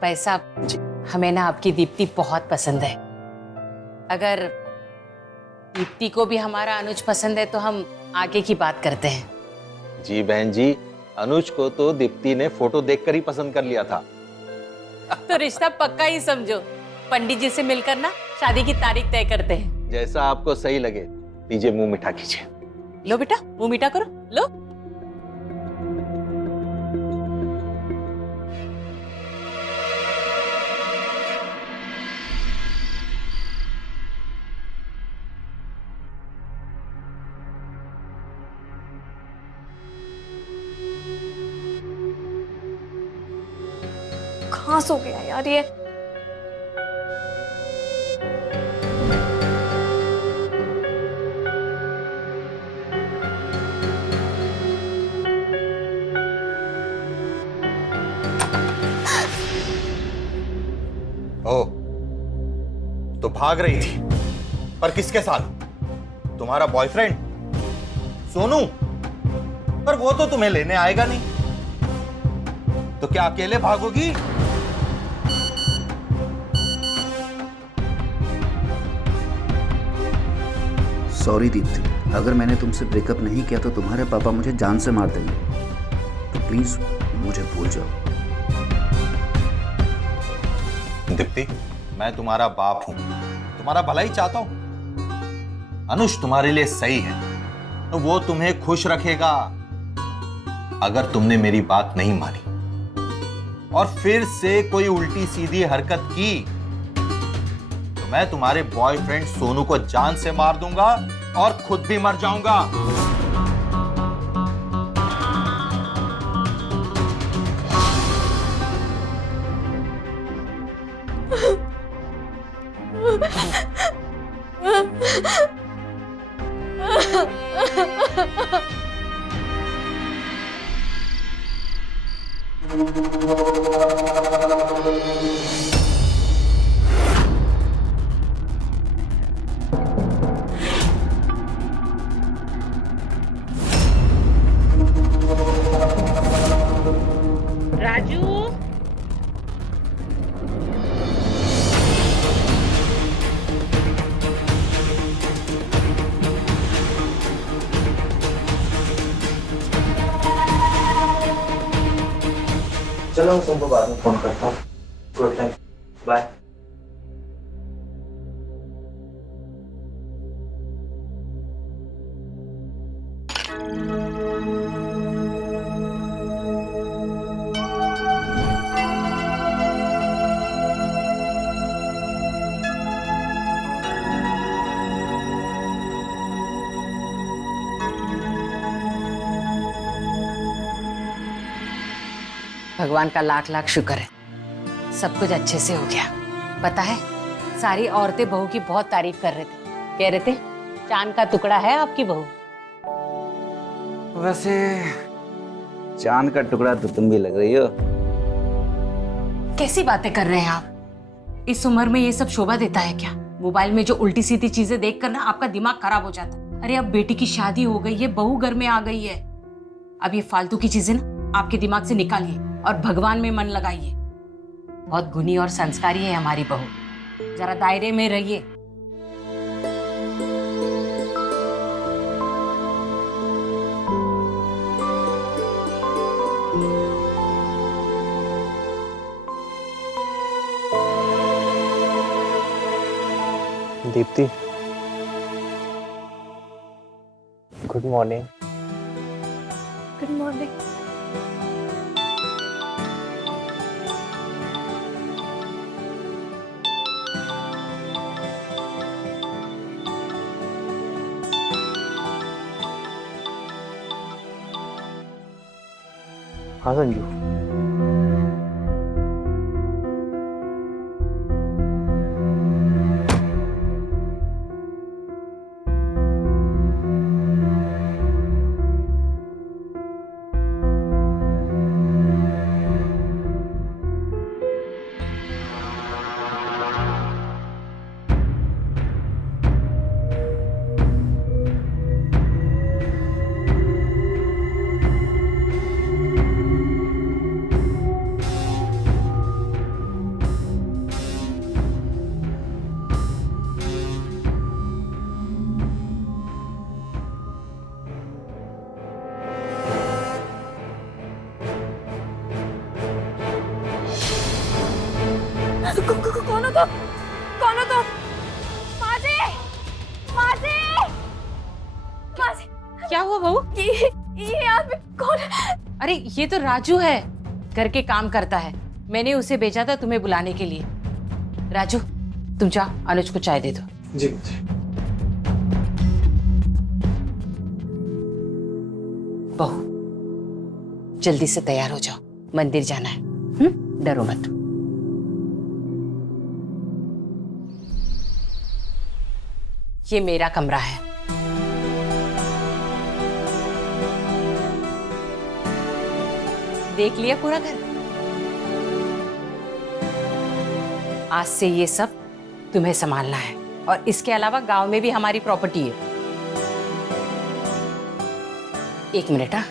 भाई साहब जी, हमें ना आपकी दीप्ति बहुत पसंद है। अगर दीप्ति को भी हमारा अनुज पसंद है तो हम आगे की बात करते हैं। जी बहन जी, अनुज को तो दीप्ति ने फोटो देखकर ही पसंद कर लिया था। तो रिश्ता पक्का ही समझो। पंडित जी से मिलकर ना शादी की तारीख तय करते हैं। जैसा आपको सही लगे। लीजिए मुंह मीठा कीजिए। लो बेटा, मुंह मीठा करो, लो। कहाँ सो गया यार ये? ओह, तो भाग रही थी, पर किसके साथ? तुम्हारा बॉयफ्रेंड सोनू? पर वो तो तुम्हें लेने आएगा नहीं, तो क्या अकेले भागोगी? सॉरी दीप्ति, अगर मैंने तुमसे ब्रेकअप नहीं किया तो तुम्हारे पापा मुझे जान से मार देंगे, तो प्लीज मुझे भूल जाओ। दीप्ति, मैं तुम्हारा बाप हूं, तुम्हारा भला ही चाहता हूं। अनुज तुम्हारे लिए सही है, तो वो तुम्हें खुश रखेगा। अगर तुमने मेरी बात नहीं मानी और फिर से कोई उल्टी सीधी हरकत की, तो मैं तुम्हारे बॉयफ्रेंड सोनू को जान से मार दूंगा और खुद भी मर जाऊंगा। राजू, चलो मैं तुमको बाद में फोन करता हूँ। Good night, bye. भगवान का लाख लाख शुक्र है, सब कुछ अच्छे से हो गया। पता है, सारी औरतें बहू की बहुत तारीफ कर रहे थे, कह रहे थे चांद का टुकड़ा है आपकी बहू। वैसे चांद का टुकड़ा तो तुम भी लग रही हो। कैसी बातें कर रहे हैं आप? इस उम्र में ये सब शोभा देता है क्या? मोबाइल में जो उल्टी सीधी चीजें देखकर ना आपका दिमाग खराब हो जाता है। अरे अब बेटी की शादी हो गई है, बहू घर में आ गई है, अब ये फालतू की चीजें ना आपके दिमाग से निकालिए और भगवान में मन लगाइए। बहुत गुणी और संस्कारी है हमारी बहू, जरा दायरे में रहिए। Deepti, good morning. Good morning. हाँ संजू, कौन हो तुम? कौन हो तुम? माजी! माजी! माजी! क्या हुआ बहू? ये आदमी कौन है? अरे ये तो राजू है, घर के काम करता है। मैंने उसे भेजा था तुम्हें बुलाने के लिए। राजू तुम जाओ, अनुज को चाय दे दो। जी। बहू जल्दी से तैयार हो जाओ, मंदिर जाना है। डरो मत। ये मेरा कमरा है। देख लिया पूरा घर। आज से ये सब तुम्हें संभालना है, और इसके अलावा गांव में भी हमारी प्रॉपर्टी है। एक मिनट। हाँ,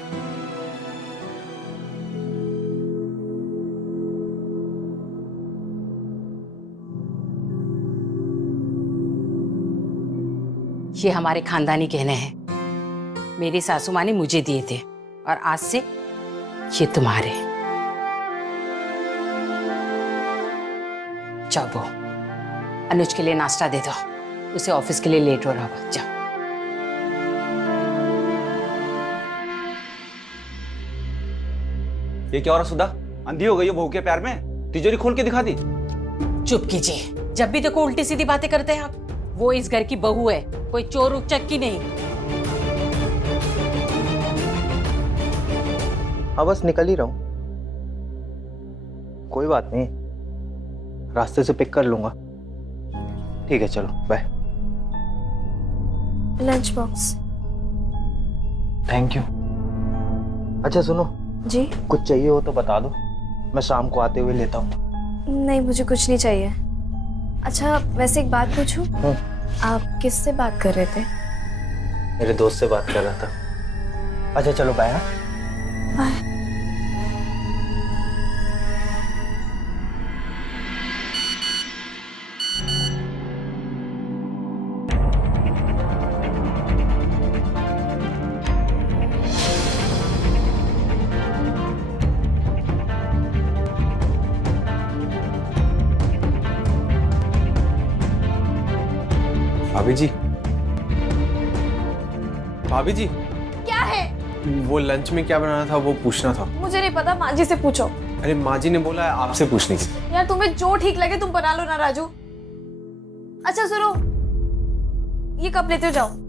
ये हमारे खानदानी गहने हैं। मेरी सासू माँ ने मुझे दिए थे, और आज से ये तुम्हारे। जाओ बहू, अनुज के लिए नाश्ता दे दो, उसे ऑफिस के लिए लेट हो रहा होगा। जाओ। ये क्या हो रहा सुधा? अंधी हो गई हो बहू के प्यार में? तिजोरी खोल के दिखा दी। चुप कीजिए, जब भी देखो उल्टी सीधी बातें करते हैं आप। वो इस घर की बहू है, कोई चोर उचक्की नहीं। हाँ बस निकल ही रहा हूँ। कोई बात नहीं, रास्ते से पिक कर लूंगा। ठीक है चलो bye. Lunch box. Thank you. अच्छा सुनो, जी? कुछ चाहिए हो तो बता दो, मैं शाम को आते हुए लेता हूँ। नहीं, मुझे कुछ नहीं चाहिए। अच्छा वैसे एक बात पूछूं? आप किससे बात कर रहे थे? मेरे दोस्त से बात कर रहा था। अच्छा चलो बाय। बाय। भाभी जी, भाभी जी, क्या है? वो लंच में क्या बनाना था वो पूछना था। मुझे नहीं पता, माँ जी से पूछो। अरे माँ जी ने बोला है आपसे पूछने की। यार तुम्हें जो ठीक लगे तुम बना लो ना राजू। अच्छा सुनो, ये कप लेते हो, जाओ।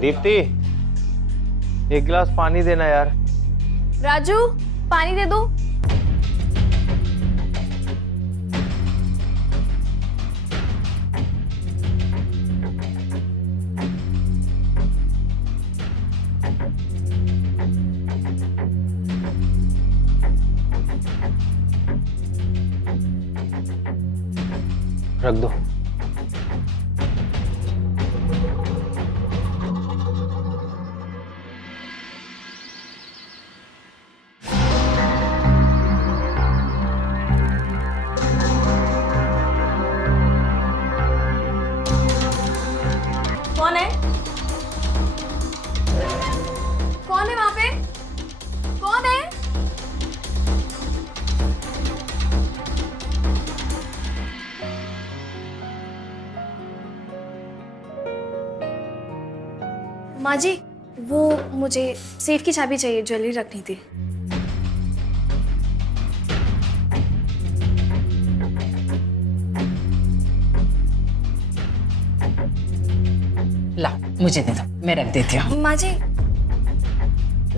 दीप्ति, एक गिलास पानी देना यार। राजू पानी दे दो। रख दो। कौन है? कौन है वहां पे? कौन है? माँ जी, वो मुझे सेफ की चाबी चाहिए, ज्वेलरी रखनी थी। ला मुझे दे दो, मैं रख देती हूँ। माँ जी,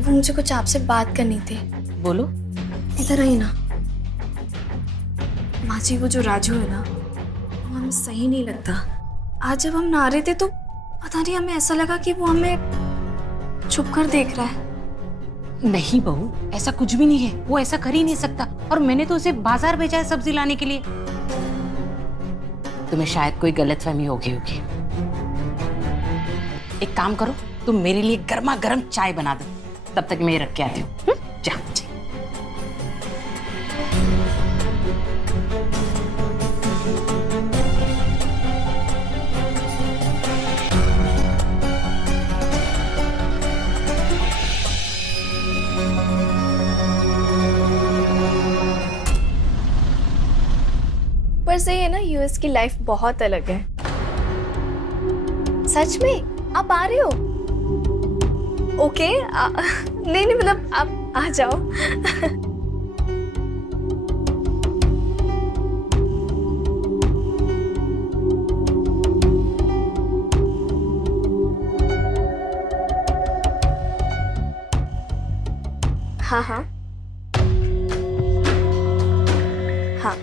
वो मुझे कुछ आपसे बात करनी थी। बोलो। इधर आई ना। माँ जी, वो जो राजू है ना, वो हमें सही नहीं लगता। आज जब हम नहा रहे थे तो पता नहीं, हमें ऐसा लगा कि वो हमें छुप कर देख रहा है। नहीं बहू, ऐसा कुछ भी नहीं है, वो ऐसा कर ही नहीं सकता। और मैंने तो उसे बाजार भेजा है सब्जी लाने के लिए। तुम्हें शायद कोई गलतफहमी हो गई होगी। एक काम करो, तुम मेरे लिए गर्मा गर्म चाय बना दो, तब तक मैं ये रख के आती हूँ। जा। पर सही है ना, यूएस की लाइफ बहुत अलग है। सच में आप आ रहे हो? ओके, नहीं नहीं, मतलब आप आ जाओ। हाँ हाँ हाँ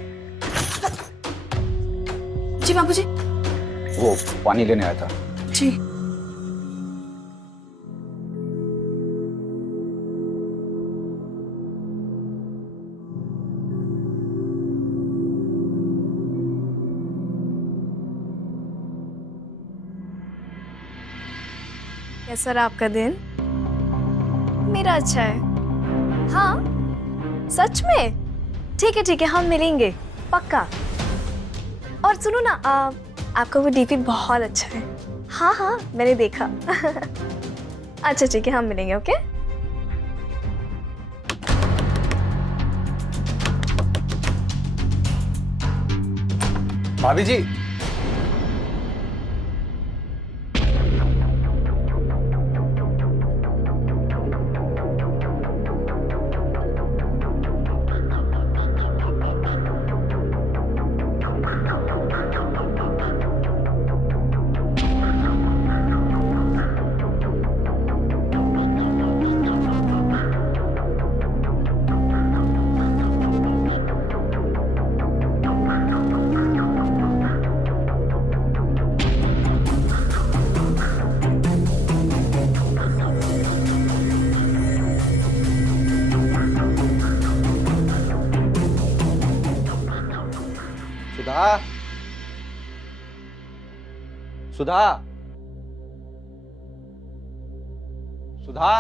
जी बाबूजी। वो पानी लेने आया था। जी। कैसा रहा आपका दिन? मेरा अच्छा है। हाँ सच में? ठीक है, हम मिलेंगे पक्का। और सुनो ना, आपका वो डीपी बहुत अच्छा है। हाँ मैंने देखा। अच्छा ठीक है, हम मिलेंगे। ओके। भाभी जी, सुधा, सुधा, सुधा।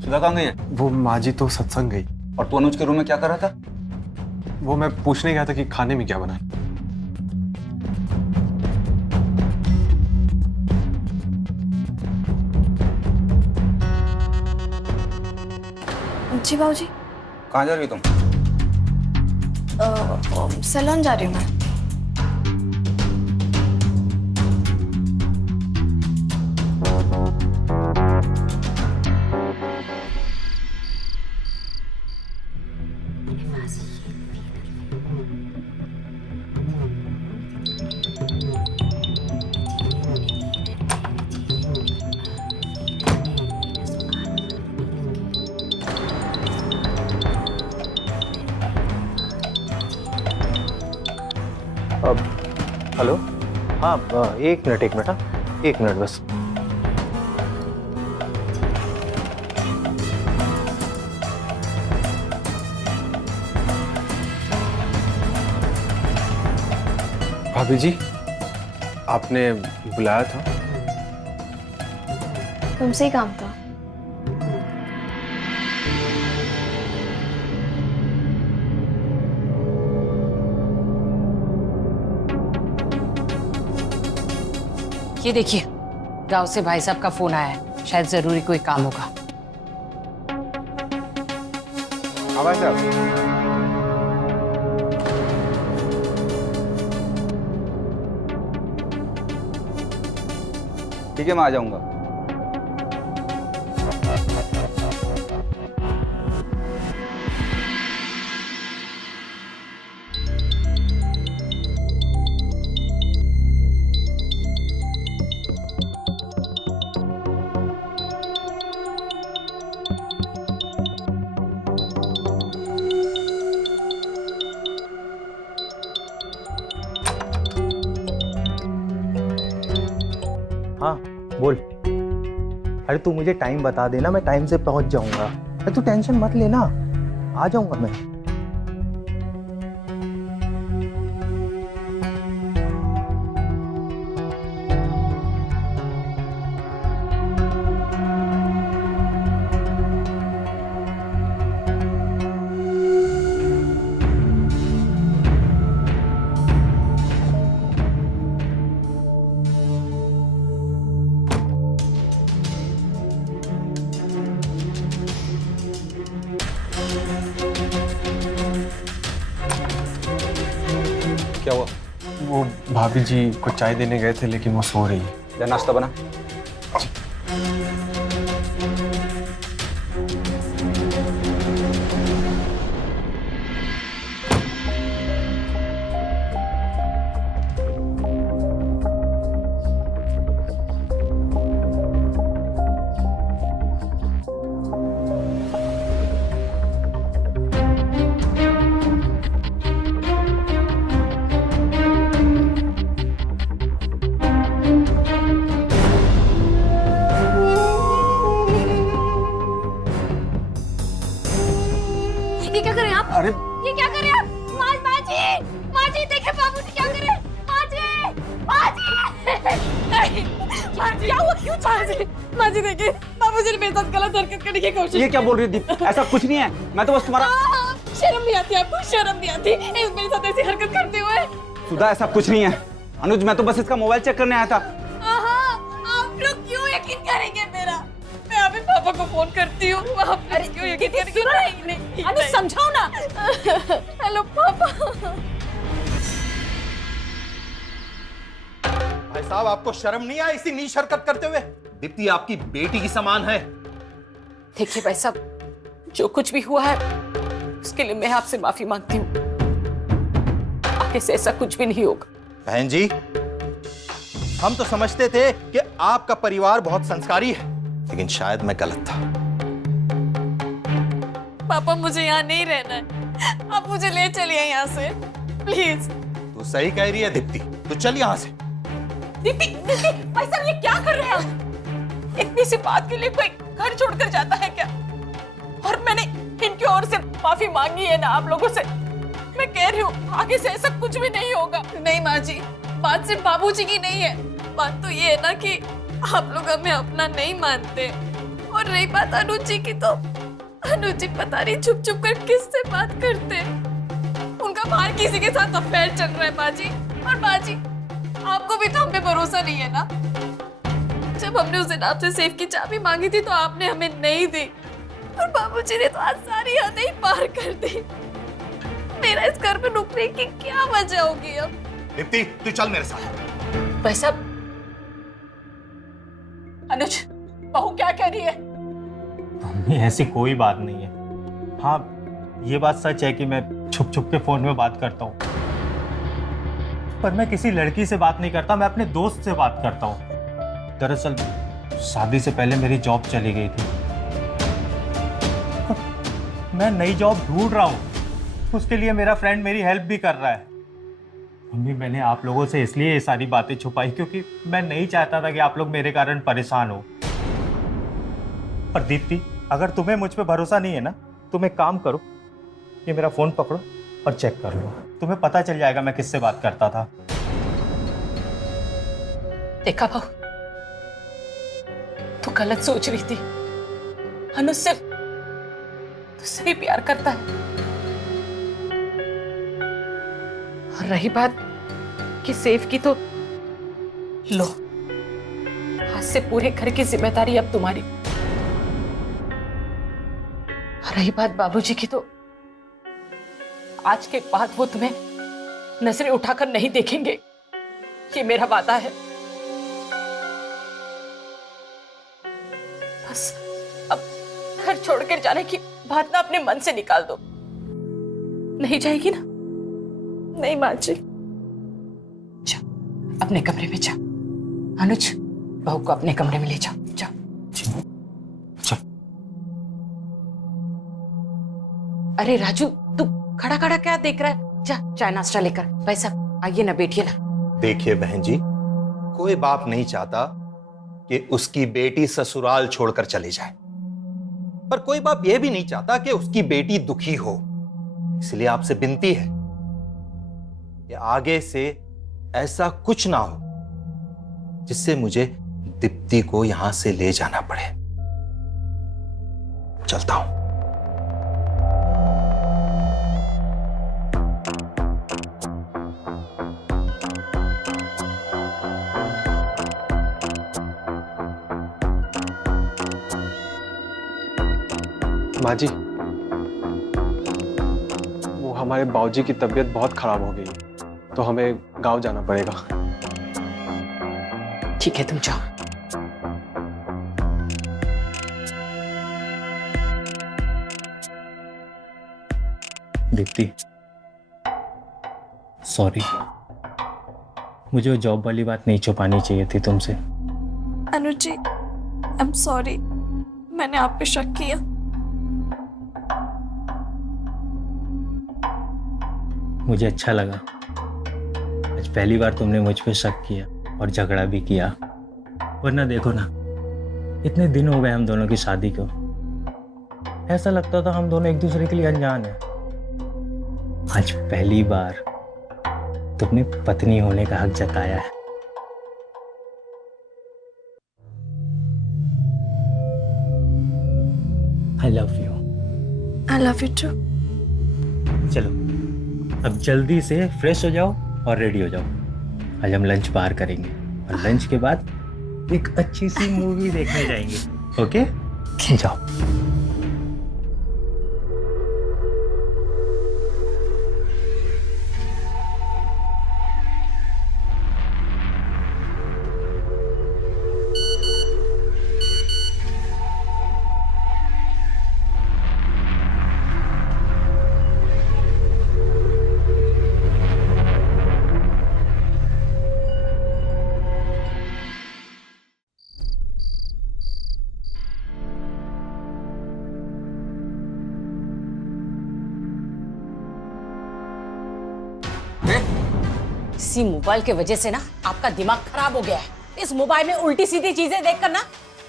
सुधा कहाँ गई है? वो माँ जी तो सत्संग गई। और तू अनुज के रूम में क्या कर रहा था? वो मैं पूछने गया था कि खाने में क्या बना है। जी बाबूजी। कहाँ जा रही हो तुम? सैलून जा रही हूँ मैं। हेलो। हाँ एक मिनट। हाँ 1 मिनट बस। भाभी जी, आपने बुलाया था? तुमसे ही काम था। ये देखिए, गांव से भाई साहब का फोन आया है, शायद जरूरी कोई काम होगा। हाँ भाई साहब। ठीक है, मैं आ जाऊंगा। हाँ बोल। अरे तू मुझे टाइम बता देना, मैं टाइम से पहुंच जाऊंगा। अरे तू टेंशन मत लेना, आ जाऊंगा मैं। क्या हुआ? वो भाभी जी को चाय देने गए थे लेकिन वो सो रही है। जा नाश्ता बना। ये क्या कर रहे हैं आप? अरे ये क्या कर रहे हैं आप? माँ जी देखे बाबूजी क्या कर रहे हैं? माँ जी क्या हुआ? क्यों माँ जी देखिए बाबूजी ने मेरे साथ गलत हरकत करने की कोशिश ये क्या बोल रही है दीप? ऐसा कुछ नहीं है, मैं तो बस तुम्हारा। शर्म नहीं आती आपको? शर्म नहीं आती मेरे साथ ऐसी हरकत करते हुए? सुधा ऐसा कुछ नहीं है। अनुज, मैं तो बस इसका मोबाइल चेक करने आया था। आप लोग क्यों यकीन करेंगे मेरा? मैं अभी पापा को फोन करती हूँ। आप क्यों यकीन करेंगे? नहीं समझाओ ना। हेलो पापा। भाई साहब, आपको शर्म नहीं आई इसी नीच हरकत करते हुए? दीप्ति आपकी बेटी की समान है। देखिए भाई साहब, जो कुछ भी हुआ है उसके लिए मैं आपसे माफी मांगती हूँ। आगे से ऐसा कुछ भी नहीं होगा। बहन जी, हम तो समझते थे कि आपका परिवार बहुत संस्कारी है, लेकिन शायद मैं गलत था। पापा मुझे यहाँ नहीं रहना है, आप मुझे ले चलिए यहाँ से प्लीज। तू सही कह रही है दीप्ति, तू चल यहाँ से। दीप्ति भाई साहब, ये क्या कर रहे हैं आप? इतनी सी बात के लिए कोई घर छोड़कर जाता है क्या? और मैंने इनकी ओर से माफी मांगी है ना आप लोगों से। मैं कह रही हूँ आगे से ऐसा कुछ भी नहीं होगा। नहीं माँ जी, बात सिर्फ बाबूजी की नहीं है, बात तो ये है ना कि आप लोग हमें अपना नहीं मानते। और रही बात अनुज जी की, तो अनुज जी पता नहीं छुप छुप कर किससे बात करते। उनका बाहर किसी के साथ अफेयर चल रहा है माँ जी। और माँ जी, आपको भी तो हम पे भरोसा नहीं है ना? जब हमने उस दिन आपसे सेफ की चाबी मांगी थी तो आपने हमें नहीं दी, और बाबूजी ने तो आज सारी हदें ही पार कर दी। मेरा इस घर में रुकने की क्या वजह होगी अब? दीप्ति, तू चल मेरे साथ। भाई साहब, अनुज, बहू क्या कह रही है? मम्मी, ऐसी कोई बात नहीं है। हाँ, ये बात सच है कि मैं छुप छुप के फोन में बात करता हूँ, पर मैं किसी लड़की से बात नहीं करता, मैं अपने दोस्त से बात करता हूँ। दरअसल शादी से पहले मेरी जॉब चली गई थी, मैं नई जॉब ढूंढ रहा हूँ, उसके लिए मेरा फ्रेंड मेरी हेल्प भी कर रहा है। मम्मी, मैंने आप लोगों से इसलिए ये सारी बातें छुपाई क्योंकि मैं नहीं चाहता था कि आप लोग मेरे कारण परेशान हो। और दीप्ति, अगर तुम्हें मुझ पे भरोसा नहीं है ना, तुम एक काम करो, ये मेरा फोन पकड़ो और चेक कर लो, तुम्हें पता चल जाएगा मैं किससे बात करता था। देखा बहू, तू गलत सोच रही थी। अनुज सिर्फ तुझसे भी प्यार करता है। और रही बात कि सेफ की, तो लो, आज से पूरे घर की जिम्मेदारी अब तुम्हारी। और रही बात बाबूजी की, तो आज के बाद वो तुम्हें नजरें उठाकर नहीं देखेंगे, ये मेरा वादा है। बस अब घर छोड़कर जाने की बात ना अपने मन से निकाल दो। नहीं जाएगी ना? नहीं माँ जी। जा अपने कमरे में जा। अनुज, बहू को अपने कमरे में ले जाओ। जाओ। चल। अरे राजू, तू खड़ा खड़ा क्या देख रहा है? जा चाय नाश्ता लेकर। भाई साहब आइए ना, बैठिए ना। देखिए बहन जी, कोई बाप नहीं चाहता कि उसकी बेटी ससुराल छोड़कर चली जाए, पर कोई बाप यह भी नहीं चाहता कि उसकी बेटी दुखी हो। इसलिए आपसे विनती है कि आगे से ऐसा कुछ ना हो जिससे मुझे दीप्ति को यहां से ले जाना पड़े। चलता हूं। माँ जी, वो हमारे बाबूजी की तबीयत बहुत खराब हो गई, तो हमें गांव जाना पड़ेगा। ठीक है, तुम जाओ। दीप्ति, सॉरी, मुझे वो जॉब वाली बात नहीं छुपानी चाहिए थी तुमसे। अनुज जी, आई एम सॉरी, मैंने आप पे शक किया। मुझे अच्छा लगा, आज पहली बार तुमने मुझ पे शक किया और झगड़ा भी किया। वरना देखो ना, इतने दिन हो गए हम दोनों की शादी को, ऐसा लगता था हम दोनों एक दूसरे के लिए अनजान हैं। आज पहली बार तुमने पत्नी होने का हक जताया है। I love you. I love you too. चलो अब जल्दी से फ्रेश हो जाओ और रेडी हो जाओ। आज हम लंच बाहर करेंगे और लंच के बाद एक अच्छी सी मूवी देखने जाएंगे। ओके? जाओ। इसी मोबाइल के वजह से ना आपका दिमाग खराब हो गया है। इस मोबाइल में उल्टी सीधी चीजें देखकर ना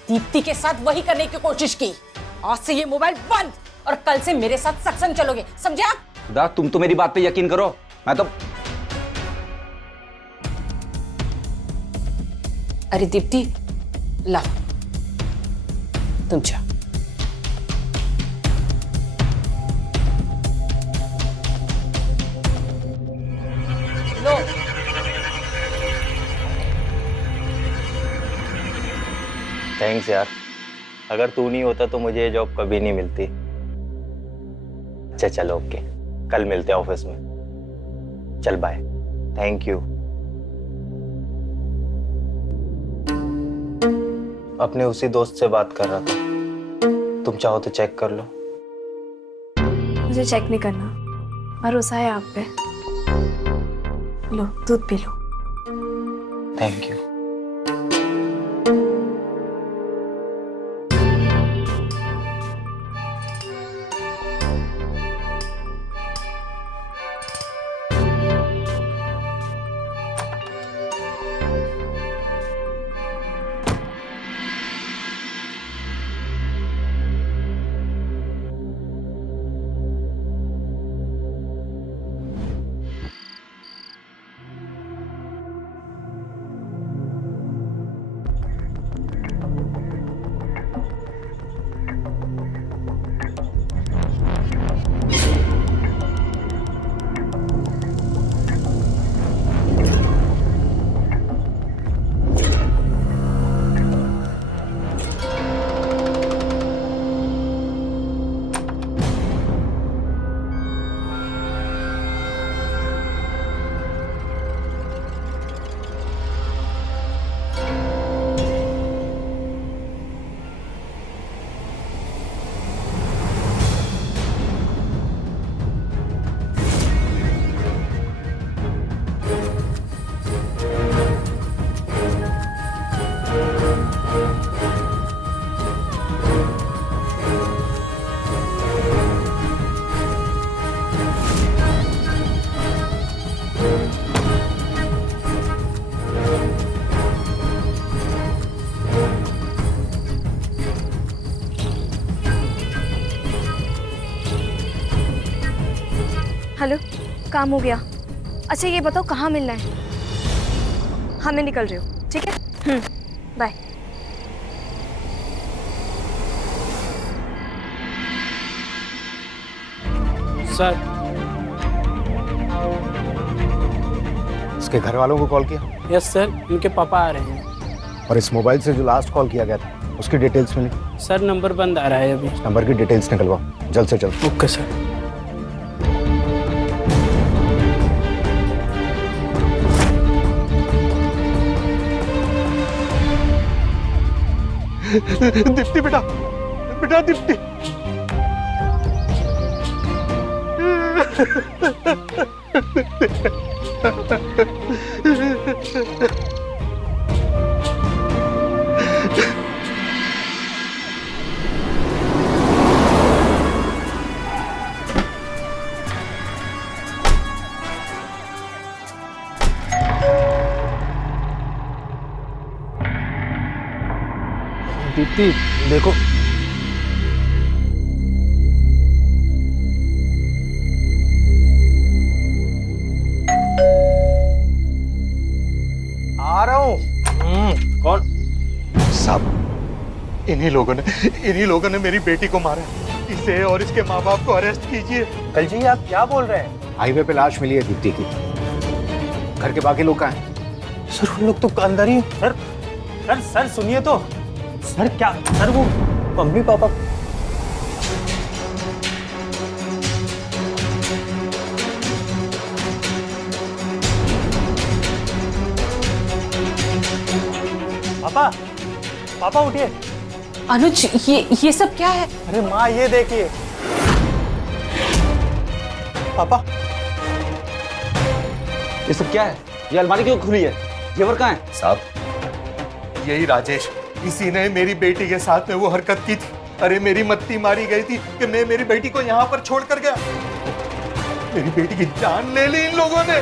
दीप्ति के साथ वही करने की कोशिश की। आज से ये मोबाइल बंद और कल से मेरे साथ सत्संग चलोगे, समझे आप? खुदा, तुम तो मेरी बात पे यकीन करो। मैं तो अरे दीप्ति, ला तुम जा। लो। थैंक्स यार, अगर तू नहीं होता तो मुझे ये जॉब कभी नहीं मिलती। अच्छा चलो, ओके, कल मिलते हैं ऑफिस में। चल बाय। Thank you. अपने उसी दोस्त से बात कर रहा था, तुम चाहो तो चेक कर लो। मुझे चेक नहीं करना, भरोसा है आप पे। लो दूध P low. Thank you. Hello, काम हो गया। अच्छा ये बताओ कहाँ मिलना है? हाँ मैं निकल रही हूँ, ठीक है? बाय। सर, इसके घर वालों को कॉल किया? यस सर, इनके पापा आ रहे हैं। और इस मोबाइल से जो लास्ट कॉल किया गया था उसकी डिटेल्स मिली? सर नंबर बंद आ रहा है अभी। नंबर की डिटेल्स निकलवाओ जल्द से जल्द। Okay sir. दीप्ति बेटा, बेटा दीप्ति। दीप्ति देखो, आ रहा हूँ। कौन? साहब, इन्हीं लोगों ने मेरी बेटी को मारा है। इसे और इसके माँ बाप को अरेस्ट कीजिए। कल जी आप क्या बोल रहे हैं? हाईवे पे लाश मिली है दीप्ति की। घर के बाकी लोग कहाँ हैं? सर उन लोग तो अंदर ही। सर सर सर सुनिए तो। सर क्या सर, वो मम्मी पापा। पापा, पापा उठिए। अनुज, ये सब क्या है? अरे माँ ये देखिए। पापा, ये सब क्या है? ये अलमारी क्यों खुली है? जेवर कहाँ है? साहब, यही राजेश, इसी ने मेरी बेटी के साथ में वो हरकत की थी। अरे मेरी मत्ती मारी गई थी कि मैं मेरी बेटी को यहाँ पर छोड़ कर गया। मेरी बेटी की जान ले ली इन लोगों ने।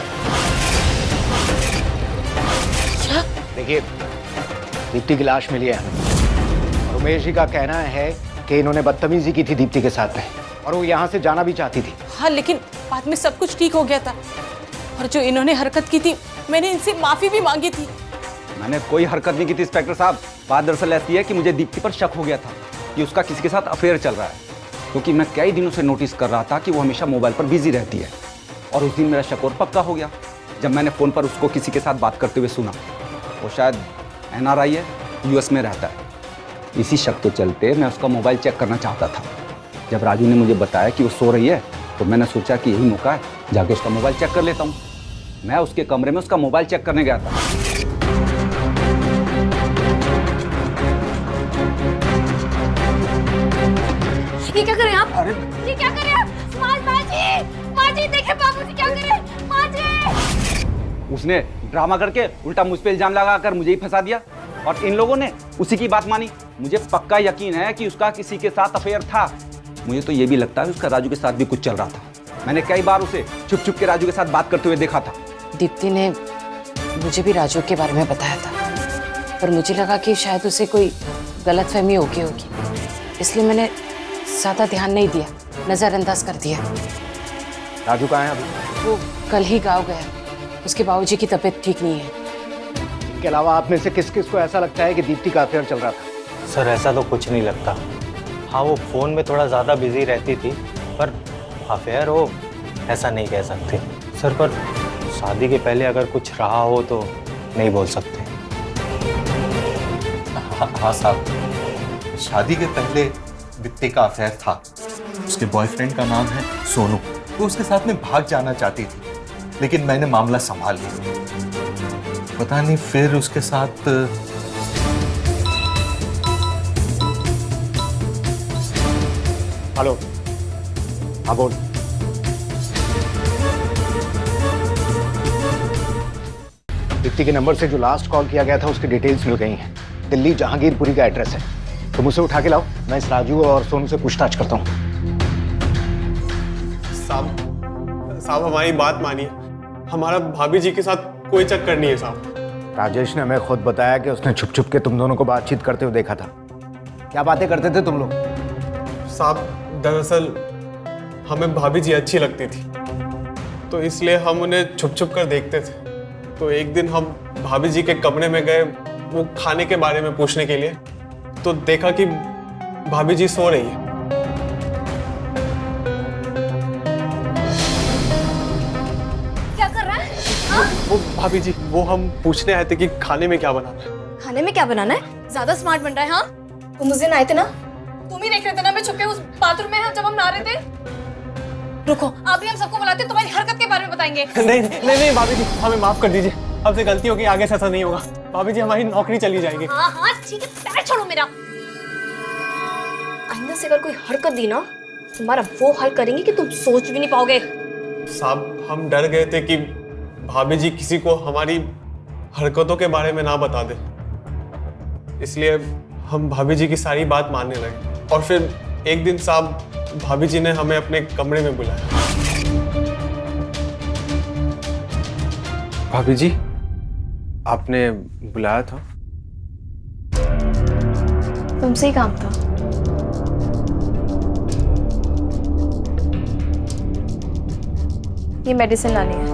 देखिए, दीप्ति की लाश मिली है और उमेश जी का कहना है कि इन्होंने बदतमीजी की थी दीप्ति के साथ में और वो यहाँ से जाना भी चाहती थी। हाँ, लेकिन बाद में सब कुछ ठीक हो गया था। और जो इन्होंने हरकत की थी, मैंने इनसे माफी भी मांगी थी। मैंने कोई हरकत नहीं की थी इंस्पेक्टर साहब। बात दरअसल ऐसी है कि मुझे दीप्ति पर शक हो गया था कि उसका किसी के साथ अफेयर चल रहा है, क्योंकि मैं कई दिनों से नोटिस कर रहा था कि वो हमेशा मोबाइल पर बिजी रहती है। और उस दिन मेरा शक और पक्का हो गया जब मैंने फ़ोन पर उसको किसी के साथ बात करते हुए सुना। वो शायद NRI है, US में रहता है। इसी शक के चलते मैं उसका मोबाइल चेक करना चाहता था। जब राजू ने मुझे बताया कि वो सो रही है तो मैंने सोचा कि यही मौका है, जाके उसका मोबाइल चेक कर लेता हूँ। मैं उसके कमरे में उसका मोबाइल चेक करने गया था। ये क्या कर रहे हैं आप? अरे ये क्या कर रहे हैं आप? माँ जी देखिए बाबूजी क्या कर रहे हैं। माँ जी, उसने ड्रामा करके उल्टा मुझ पे इल्जाम लगाकर मुझे ही फंसा दिया और इन लोगों ने उसी की बात मानी। मुझे पक्का यकीन है कि उसका किसी के साथ अफेयर था। मुझे तो ये भी लगता है उसका राजू के साथ भी कुछ चल रहा था। मैंने कई बार उसे छुप छुप के राजू के साथ बात करते हुए देखा था। दीप्ति ने मुझे भी राजू के बारे में बताया था, पर मुझे लगा कि शायद उसे कोई गलतफहमी हो गई होगी, इसलिए मैंने ज़्यादा ध्यान नहीं दिया, नज़रअंदाज कर दिया। राजू कहाँ है अभी? वो कल ही गाँव गया। उसके बाबूजी की तबीयत ठीक नहीं है। इसके अलावा आप में से किस किस को ऐसा लगता है कि दीप्ति का अफेयर चल रहा था? सर ऐसा तो कुछ नहीं लगता। हाँ, वो फोन में थोड़ा ज़्यादा बिजी रहती थी, पर अफेयर हो ऐसा नहीं कह सकते सर। पर शादी के पहले अगर कुछ रहा हो तो नहीं बोल सकते। हाँ साहब, शादी के पहले दीप्ति का अफेयर था। उसके बॉयफ्रेंड का नाम है सोनू। वो उसके साथ में भाग जाना चाहती थी, लेकिन मैंने मामला संभाल लिया। पता नहीं फिर उसके साथ हेलो, हाँ बोल। दीप्ति के नंबर से जो लास्ट कॉल किया गया था उसकी डिटेल्स मिल गई हैं। दिल्ली जहांगीरपुरी का एड्रेस है। तुम उसे उठा के लाओ, मैं इस राजू और सोनू से पूछताछ करता हूँ। साहब हमारी बात मानिए, हमारा भाभी जी के साथ कोई चक्कर नहीं है साहब। राजेश ने हमें खुद बताया कि उसने छुप छुप के तुम दोनों को बातचीत करते हुए देखा था। क्या बातें करते थे तुम लोग? साहब दरअसल हमें भाभी जी अच्छी लगती थी, तो इसलिए हम उन्हें छुप छुप कर देखते थे। तो एक दिन हम भाभी जी के कमरे में गए वो खाने के बारे में पूछने के लिए, तो देखा कि भाभी जी सो रही है। क्या कर रहा है? वो भाभी जी, वो हम पूछने आए थे कि खाने में क्या बनाना है। खाने में क्या बनाना है? ज्यादा स्मार्ट बन रहा है। हाँ, तुम उस दिन आए थे ना, तुम ही देख रहे थे ना मैं छुप के उस बाथरूम में जब हम नहा रहे थे। रुको, आप भी हम सबको बुलाते तुम्हारी हरकत के बारे में बताएंगे। नहीं भाभी जी, हमें माफ कर दीजिए, हमसे गलती होगी, आगे से ऐसा नहीं होगा। भाभी जी, हमारी नौकरी चली जाएगी। हाँ हाँ ठीक है, पैर छोड़ो मेरा। आइंदा से अगर कोई हरकत दी ना, तुम्हारा वो हाल करेंगे कि तुम सोच भी नहीं पाओगे। साहब, हम डर गए थे कि भाभी जी किसी को हमारी हरकतों के बारे में ना बता दे, इसलिए हम भाभी जी की सारी बात मानने लगे। और फिर एक दिन साहब, भाभी जी ने हमें अपने कमरे में बुलाया। भाभी जी, आपने बुलाया था? तुमसे ही काम था। ये मेडिसिन लानी है,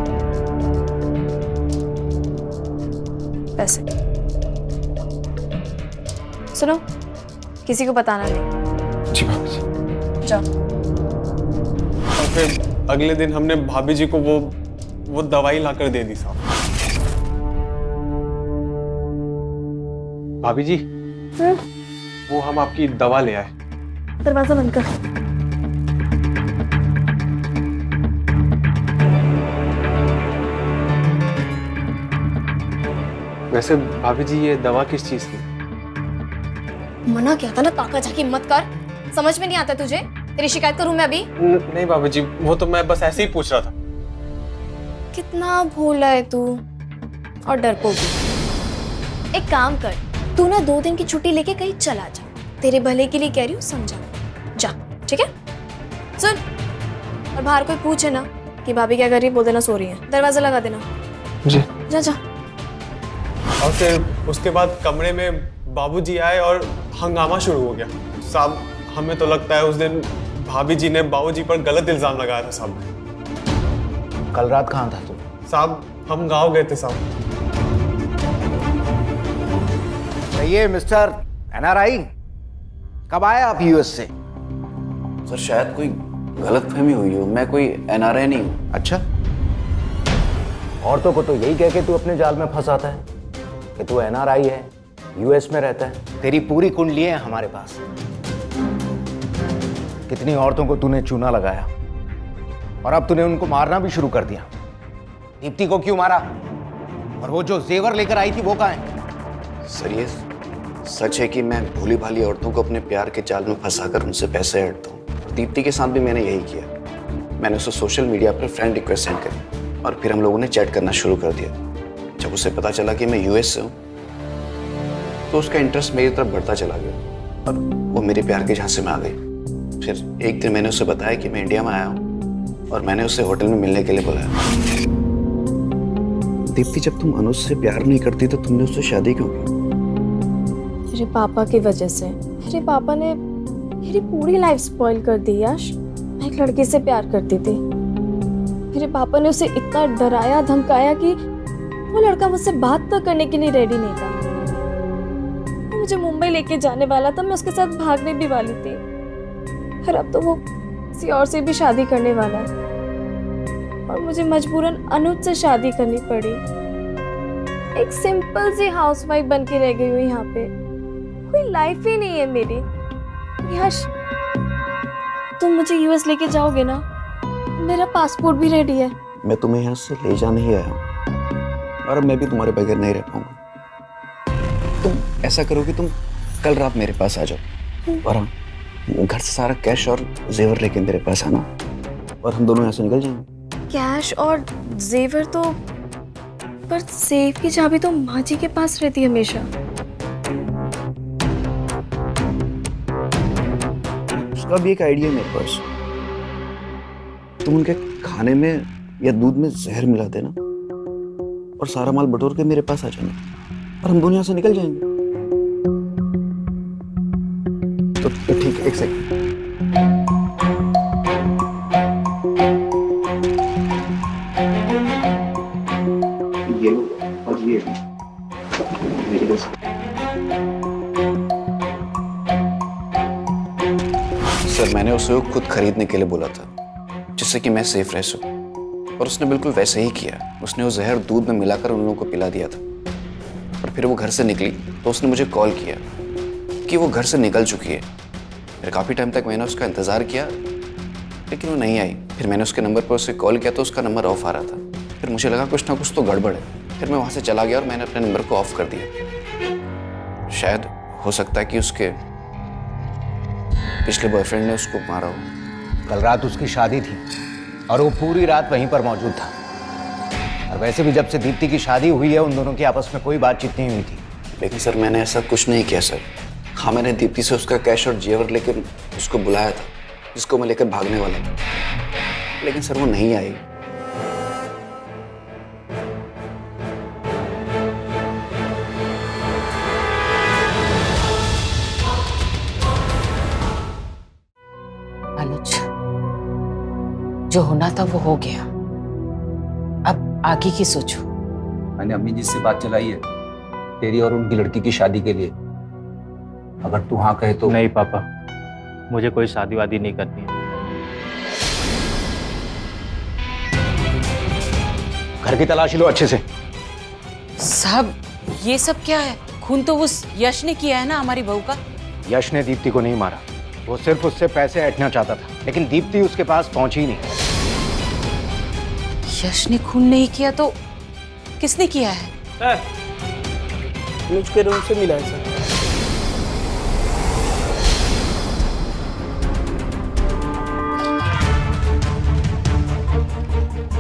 पैसे। सुनो, किसी को बताना नहीं। जी भाभी जी। जाओ। और फिर अगले दिन हमने भाभी जी को वो दवाई लाकर दे दी साहब। भाभी जी, वो हम आपकी दवा ले आए। दरवाजा बंद कर। वैसे भाभी जी, ये दवा किस चीज की? मना किया था ना, ताका झाकी मत कर। समझ में नहीं आता तुझे? तेरी शिकायत करूं मैं अभी? नहीं भाभी जी, वो तो मैं बस ऐसे ही पूछ रहा था। कितना भोला है तू, और डरपोक भी। एक काम कर, तू ना 2 दिन की छुट्टी लेके कहीं चला जा। तेरे भले के लिए कह रही हूँ, समझा जा, ठीक है? सुन, और बाहर कोई पूछे ना कि भाभी क्या कर रही है, बोल देना सो रही है। दरवाजा लगा देना। जी। जा जा। और फिर उसके बाद कमरे में बाबूजी आए और हंगामा शुरू हो गया। साहब, हमें तो लगता है उस दिन भाभी जी ने बाबूजी पर गलत इल्जाम लगाया था साहब। कल रात कहाँ था तू? साहब, हम गांव गए थे साहब। ये मिस्टर NRI, कब आए आप यूएस से? सर शायद कोई गलतफहमी हुई हो, मैं कोई NRI नहीं हूँ। अच्छा, औरतों को तो यही कह के तू अपने जाल में फंसाता है कि तू NRI है, यूएस में रहता है। तेरी पूरी कुंडली है हमारे पास। कितनी औरतों को तूने चूना लगाया, और अब तूने उनको मारना भी शुरू कर दिया। दीप्ति को क्यों मारा? और वो जो जेवर लेकर आई थी वो कहाँ है? सर ये सच है कि मैं भोली भाली औरतों को अपने प्यार के जाल में फंसाकर उनसे पैसे हड़ता हूँ। दीप्ति के साथ भी मैंने यही किया। मैंने उसे सोशल मीडिया पर फ्रेंड रिक्वेस्ट सेंड करी और फिर हम लोगों ने चैट करना शुरू कर दिया। जब उसे पता चला कि मैं यूएस से हूँ तो उसका इंटरेस्ट मेरी तरफ बढ़ता चला गया और वो मेरे प्यार के झांसे में आ गई। फिर एक दिन मैंने उसे बताया कि मैं इंडिया में आया हूँ और मैंने उसे होटल में मिलने के लिए बुलाया। दीप्ति, जब तुम अनुज से प्यार नहीं करती तो तुमने उससे शादी क्यों की? मेरे पापा की वजह से। मेरे पापा ने मेरी पूरी लाइफ स्पॉइल कर दी याश। मैं एक लड़के से प्यार करती थी। मेरे पापा ने उसे इतना डराया धमकाया कि वो लड़का मुझसे बात तक करने के लिए रेडी नहीं था। वो मुझे मुंबई लेके जाने वाला था, मैं उसके साथ भागने भी वाली थी। फिर अब तो वो किसी और से भी शादी करने वाला है और मुझे मजबूरन अनुज से शादी करनी पड़ी। एक सिंपल सी हाउसवाइफ बन के रह गई हूँ यहाँ पे। कोई लाइफ ही नहीं है मेरी। यश, तुम मुझे यूएस लेके जाओगे ना? मेरा पासपोर्ट भी रेडी है। मैं तुम्हें यहाँ से ले जाने ही आया हूँ और मैं भी तुम्हारे बगैर नहीं रह पाऊंगा। तुम ऐसा करो कि तुम कल रात मेरे पास आ जाओ और हम घर से सारा कैश और जेवर लेके मेरे पास आना और हम दोनों यहाँ से निकल जाएंगे। कैश और जेवर तो, पर सेफ की चाबी तो माँ जी के पास रहती है हमेशा। उसका भी एक आइडिया है मेरे पास। तुम उनके खाने में या दूध में जहर मिला देना और सारा माल बटोर के मेरे पास आ जाना और हम दोनों यहाँ से निकल जाएंगे। तो ठीक है, एक सेकंड। सर मैंने उसे वो खुद खरीदने के लिए बोला था, जिससे कि मैं सेफ रह सकूं, और उसने बिल्कुल वैसे ही किया। उसने वो जहर दूध में मिलाकर उन लोगों को पिला दिया था। और फिर वो घर से निकली तो उसने मुझे कॉल किया कि वो घर से निकल चुकी है। फिर काफ़ी टाइम तक मैंने उसका इंतज़ार किया, लेकिन वो नहीं आई। फिर मैंने उसके नंबर पर उसे कॉल किया तो उसका नंबर ऑफ आ रहा था। फिर मुझे लगा कुछ ना कुछ तो गड़बड़ है। फिर मैं वहाँ से चला गया और मैंने अपने नंबर को ऑफ कर दिया। शायद हो सकता है कि उसके पिछले बॉयफ्रेंड ने उसको मारा हो। कल रात उसकी शादी थी और वो पूरी रात वहीं पर मौजूद था। और वैसे भी जब से दीप्ति की शादी हुई है उन दोनों की आपस में कोई बातचीत नहीं हुई थी। लेकिन सर मैंने ऐसा कुछ नहीं किया सर। हाँ, मैंने दीप्ति से उसका कैश और जेवर लेकर उसको बुलाया था, जिसको मैं लेकर भागने वाला था, लेकिन सर वो नहीं आई। अनुज, जो होना था वो हो गया, अब आगे की सोचो। मैंने अम्मी जी से बात चलाई है तेरी और उनकी लड़की की शादी के लिए। अगर तू हाँ कहे तो। नहीं पापा, मुझे कोई शादी वादी नहीं करनी है। घर की तलाशी लो अच्छे से। साहब ये सब क्या है? खून तो उस यश ने किया है ना, हमारी बहू का। यश ने दीप्ति को नहीं मारा, वो सिर्फ उससे पैसे ऐंठना चाहता था, लेकिन दीप्ति उसके पास पहुंची ही नहीं। यश ने खून नहीं किया तो किसने किया है? सर अनुज के रूम से मिला है सर।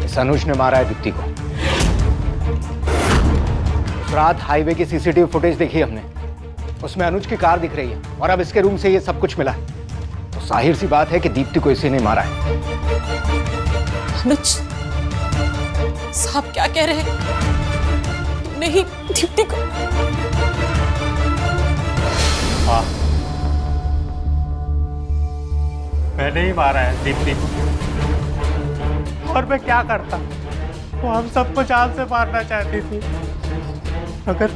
इस अनुज ने मारा है दीप्ति को। उस रात हाईवे की सीसीटीवी फुटेज देखी हमने, उसमें अनुज की कार दिख रही है और अब इसके रूम से ये सब कुछ मिला है। तो जाहिर सी बात है कि दीप्ति को इसी ने मारा है। अनुज साहब क्या कह रहे हैं? नहीं, दीप्ति को। हाँ, मैंने ही मारा है दीप्ति को। और मैं क्या करता? वो हम सबको जान से मारना चाहती थी। अगर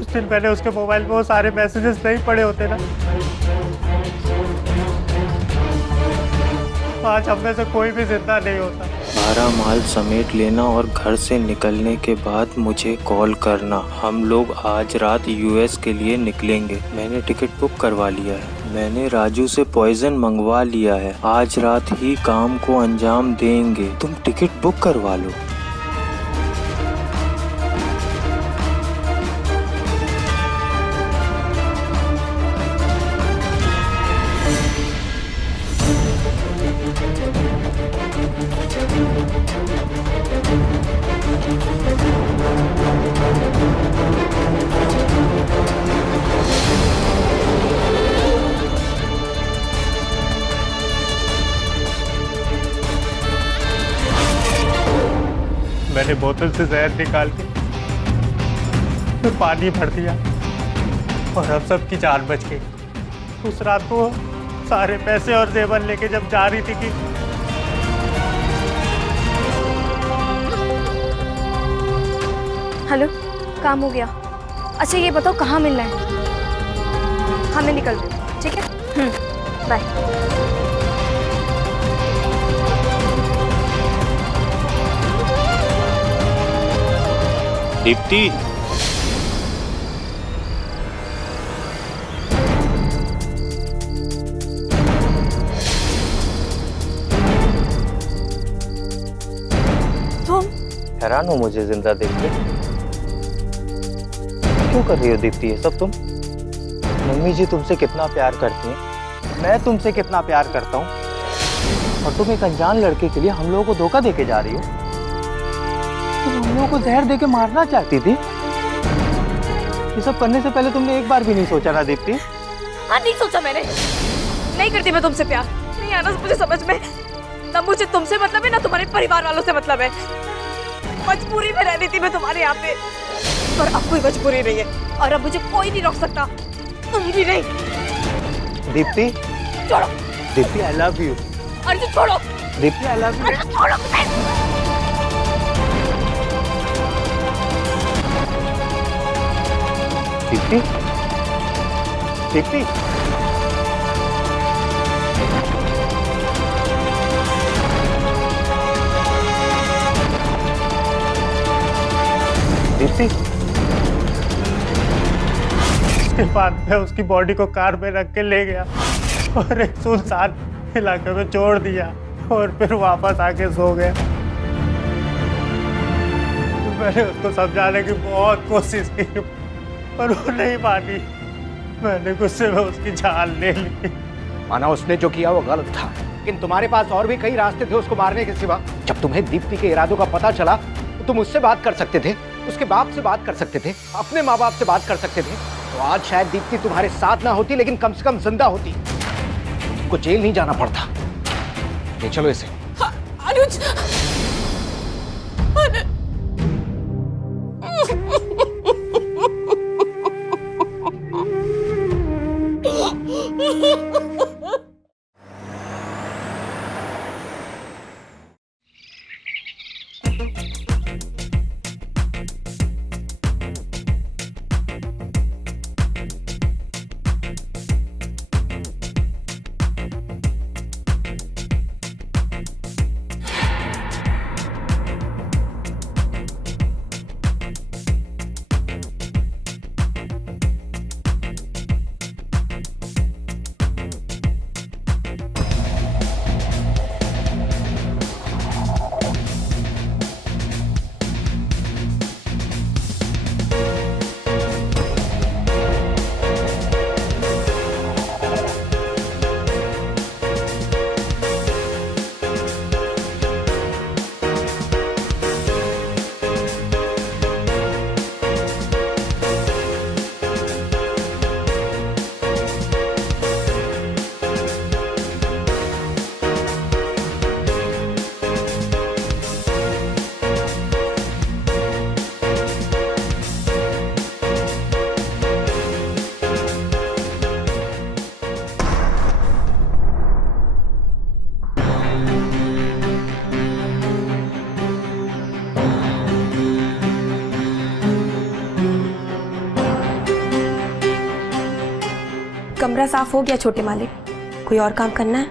उस दिन मैंने उसके मोबाइल में वो सारे मैसेजेस नहीं पढ़े होते ना, आज हम में से कोई भी जिंदा नहीं होता। सारा माल समेट लेना और घर से निकलने के बाद मुझे कॉल करना। हम लोग आज रात यूएस के लिए निकलेंगे। मैंने टिकट बुक करवा लिया है। मैंने राजू से पॉइजन मंगवा लिया है। आज रात ही काम को अंजाम देंगे। तुम टिकट बुक करवा लो। मैंने बोतल से जहर निकाल के फिर पानी भर दिया और हम सब की जान बच गई। उस रात को सारे पैसे और जेवर लेके जब जा रही थी कि हेलो, काम हो गया। अच्छा ये बताओ कहाँ मिलना है? हाँ मैं निकल रही हूँ, ठीक है? बाय। दीप्ति, तुम हैरान हो मुझे जिंदा देख के? क्यों कर रही हो दीप्ति ये सब तुम? मम्मी जी तुमसे कितना प्यार करती हैं, मैं तुमसे कितना प्यार करता हूँ, और तुम एक अनजान लड़के के लिए हम लोगों को धोखा देके जा रही हो। तुम हम लोगों को जहर देके मारना चाहती थी। ये सब करने से पहले तुमने एक बार भी नहीं सोचा ना दीप्ति? हाँ नहीं सोचा मैंने। नहीं करती मैं तुमसे प्यार। नहीं आना मुझे समझ में। ना मुझे तुमसे मतलब है ना तुम्हारे परिवार वालों से मतलब है। मजबूरी में रहनी थी मैं तुम्हारे यहाँ पे, पर अब कोई मजबूरी नहीं है और अब मुझे कोई नहीं रोक सकता, तुम भी नहीं। दीप्ति, छोड़ो Deepti I love you. Arjun छोड़ो। Deepti I love you. छोड़ो। दीप्ति, दीप्ति, दीप्ति। उसके बाद मैं उसकी बॉडी को कार में रख के ले गया और एक सुनसान इलाके में छोड़ दिया और फिर वापस आके सो गया। मैंने उसको समझाने की बहुत कोशिश की पर वो नहीं मानी। मैंने गुस्से में उसकी जान ले ली। माना उसने जो किया वो गलत था, लेकिन तुम्हारे पास और भी कई रास्ते थे उसको मारने के सिवा। जब तुम्हें दीप्ति के इरादों का पता चला तो तुम उससे बात कर सकते थे, उसके बाप से बात कर सकते थे, अपने माँ बाप से बात कर सकते थे। तो आज शायद दीप्ति तुम्हारे साथ ना होती, लेकिन कम से कम जिंदा होती। तुमको जेल नहीं जाना पड़ता। ले चलो इसे। अनुज, कमरा साफ हो गया छोटे मालिक, कोई और काम करना है?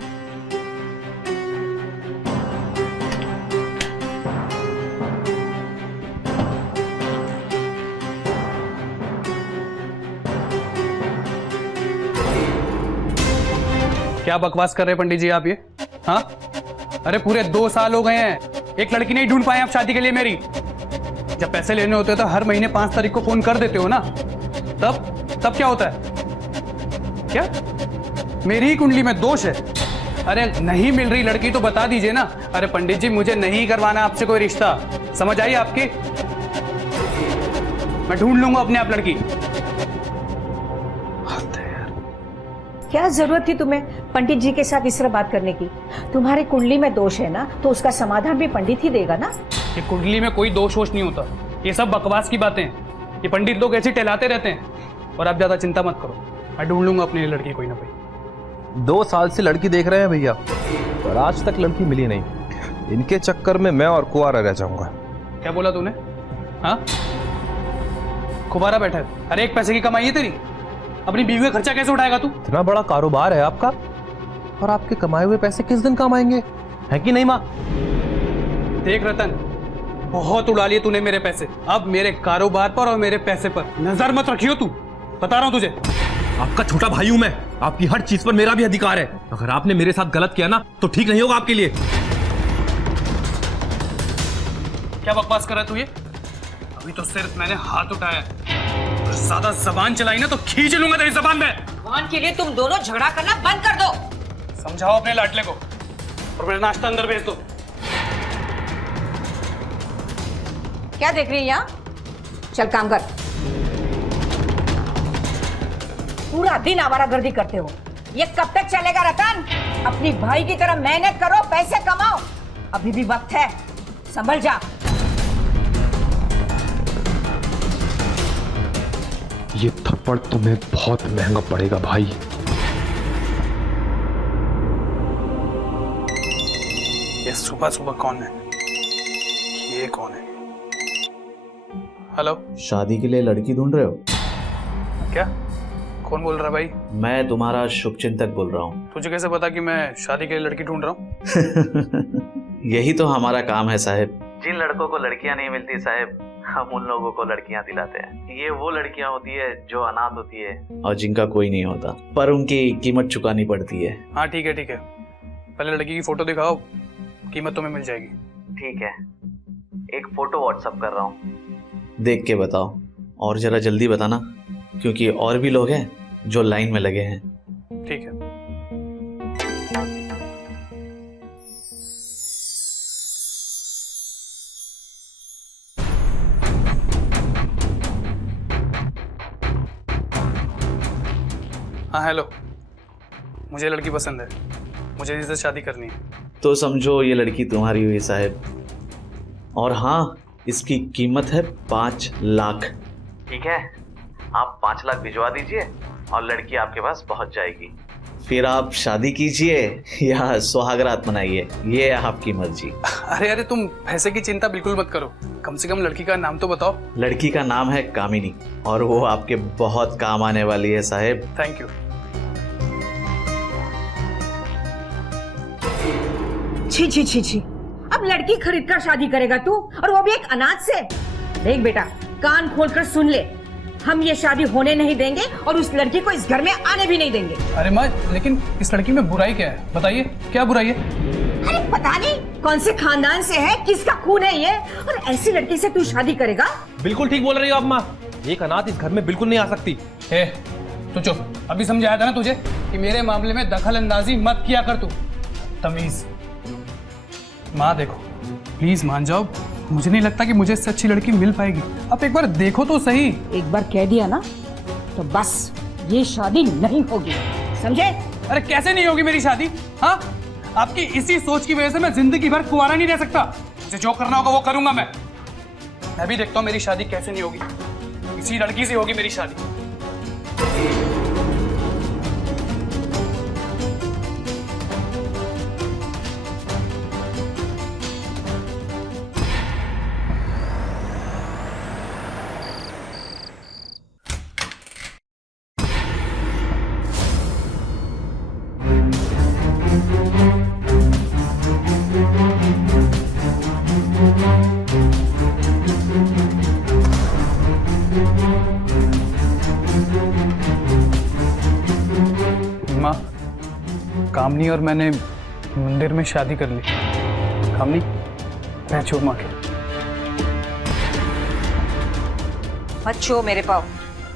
क्या बकवास कर रहे हैं पंडित जी आप ये? हाँ, अरे पूरे 2 साल हो गए हैं, एक लड़की नहीं ढूंढ पाए आप शादी के लिए मेरी। जब पैसे लेने होते तो हर महीने 5 तारीख को फोन कर देते हो ना, तब क्या होता है? क्या मेरी ही कुंडली में दोष है? अरे नहीं मिल रही लड़की तो बता दीजिए ना। अरे पंडित जी मुझे नहीं करवाना आपसे कोई रिश्ता, समझ आई आपकी? मैं ढूंढ लूंगा अपने आप लड़की। क्या जरूरत थी तुम्हें पंडित जी के साथ इस तरह बात करने की? तुम्हारे कुंडली में दोष है ना, तो उसका समाधान भी पंडित ही देगा ना। ये कुंडली में कोई दोष वोष नहीं होता, ये सब बकवास की बातें हैं। ये पंडित लोग ऐसे टहलाते रहते हैं। और आप ज्यादा चिंता मत करो, मैं ढूंढ लूंगा अपनी लड़की कोई ना कोई। 2 साल से लड़की देख रहे हैं भैया, और आज तक लड़की मिली नहीं। इनके चक्कर में मैं और कुंवारा रह जाऊंगा। क्या बोला तूने? हाँ, कुंवारा बैठा है? अरे एक पैसे की कमाई है तेरी, अपनी बीवी का खर्चा कैसे उठाएगा तू? इतना बड़ा कारोबार है आपका, और आपके कमाए हुए पैसे किस दिन काम आएंगे, है कि नहीं माँ? देख रतन, बहुत उड़ा लिए तूने मेरे पैसे। अब मेरे कारोबार पर और मेरे पैसे पर नजर मत रखियो तू, बता रहा हूं तुझे। आपका छोटा भाई हूं मैं, आपकी हर चीज पर मेरा भी अधिकार है। अगर आपने मेरे साथ गलत किया ना तो ठीक नहीं होगा आपके लिए। क्या बकवास कर रहा है तू ये? अभी तो सिर्फ मैंने हाथ उठाया, और ज्यादा जबान चलाई ना तो खींच लूंगा तेरी जबान में। भगवान के लिए तुम दोनों झगड़ा करना बंद कर दो। समझाओ अपने लाडले को, और मेरा नाश्ता अंदर भेज दो। क्या देख रही है यहाँ? चल काम कर। पूरा दिन आवारागर्दी करते हो, ये कब तक चलेगा रतन? अपनी भाई की तरह मेहनत करो, पैसे कमाओ, अभी भी वक्त है, संभल जा। ये थप्पड़ तुम्हें बहुत महंगा पड़ेगा भाई। ये सुबह सुबह कौन है? ये कौन है? हेलो, शादी के लिए लड़की ढूंढ रहे हो क्या? कौन बोल रहा है भाई? मैं तुम्हारा शुभचिंतक बोल रहा हूँ। तुझे कैसे पता कि मैं शादी के लिए लड़की ढूंढ रहा हूँ? यही तो हमारा काम है साहब। जिन लड़कों को लड़कियां नहीं मिलती साहब, हम उन लोगों को लड़कियां दिलाते हैं। ये वो लड़कियां होती है जो अनाथ होती है और जिनका कोई नहीं होता, पर उनकी कीमत चुकानी पड़ती है। हाँ ठीक है ठीक है, पहले लड़की की फोटो दिखाओ, कीमत तुम्हें मिल जाएगी। ठीक है, एक फोटो व्हाट्सएप कर रहा हूँ, देख के बताओ। और जरा जल्दी बताना, क्योंकि और भी लोग हैं जो लाइन में लगे हैं। ठीक है। हाँ हेलो, मुझे लड़की पसंद है, मुझे इससे शादी करनी है। तो समझो ये लड़की तुम्हारी हुई साहब, और हाँ इसकी कीमत है 5 लाख। ठीक है, आप 5 लाख भिजवा दीजिए और लड़की आपके पास पहुंच जाएगी। फिर आप शादी कीजिए या सुहागरात मनाइए, ये आपकी मर्जी। अरे अरे तुम पैसे की चिंता बिल्कुल मत करो, कम से कम लड़की का नाम तो बताओ। लड़की का नाम है कामिनी और वो आपके बहुत काम आने वाली है साहब। Thank you. छी छी छी छी, अब लड़की खरीद कर शादी करेगा तू, और वो भी एक अनाथ से? देख बेटा, कान खोलकर सुन ले, हम ये शादी होने नहीं देंगे और उस लड़की को इस घर में आने भी नहीं देंगे। अरे माँ, लेकिन इस लड़की में बुराई क्या है, बताइए क्या बुराई है? अरे पता नहीं कौन से खानदान से है, किसका खून है ये, और ऐसी लड़की से तू शादी करेगा? बिल्कुल ठीक बोल रही हो आप माँ, एक अनाथ इस घर में बिल्कुल नहीं आ सकती। तू चुप, अभी समझाया था ना तुझे कि मेरे मामले में दखल अंदाजी मत किया कर तू, तमीज। माँ देखो, प्लीज मान जाओ, मुझे नहीं लगता कि मुझे इससे अच्छी लड़की मिल पाएगी। अब एक बार देखो तो सही। एक बार कह दिया ना तो बस, ये शादी नहीं होगी, समझे? अरे कैसे नहीं होगी मेरी शादी? हाँ, आपकी इसी सोच की वजह से मैं जिंदगी भर कुंवारा नहीं रह सकता। मुझे जो करना होगा वो करूंगा मैं भी देखता हूँ मेरी शादी कैसे नहीं होगी, इसी लड़की से होगी मेरी शादी। माँ, कामनी और मैंने मंदिर में शादी कर ली। कामनी, मैं छू माँ के। मत छुओ मेरे पाँव,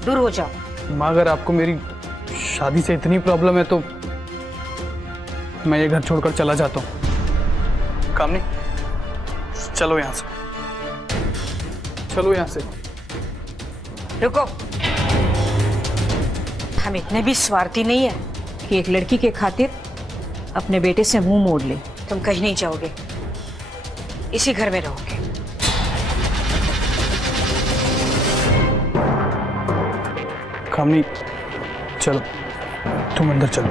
दूर हो जाओ। माँ, अगर आपको मेरी शादी से इतनी प्रॉब्लम है तो मैं ये घर छोड़कर चला जाता हूँ। कामनी, चलो यहाँ से, चलो यहाँ से। रुको, हम इतने भी स्वार्थी नहीं है कि एक लड़की के खातिर अपने बेटे से मुंह मोड़ ले। तुम कहीं नहीं जाओगे, इसी घर में रहोगे। कामनी, चलो तुम अंदर चलो।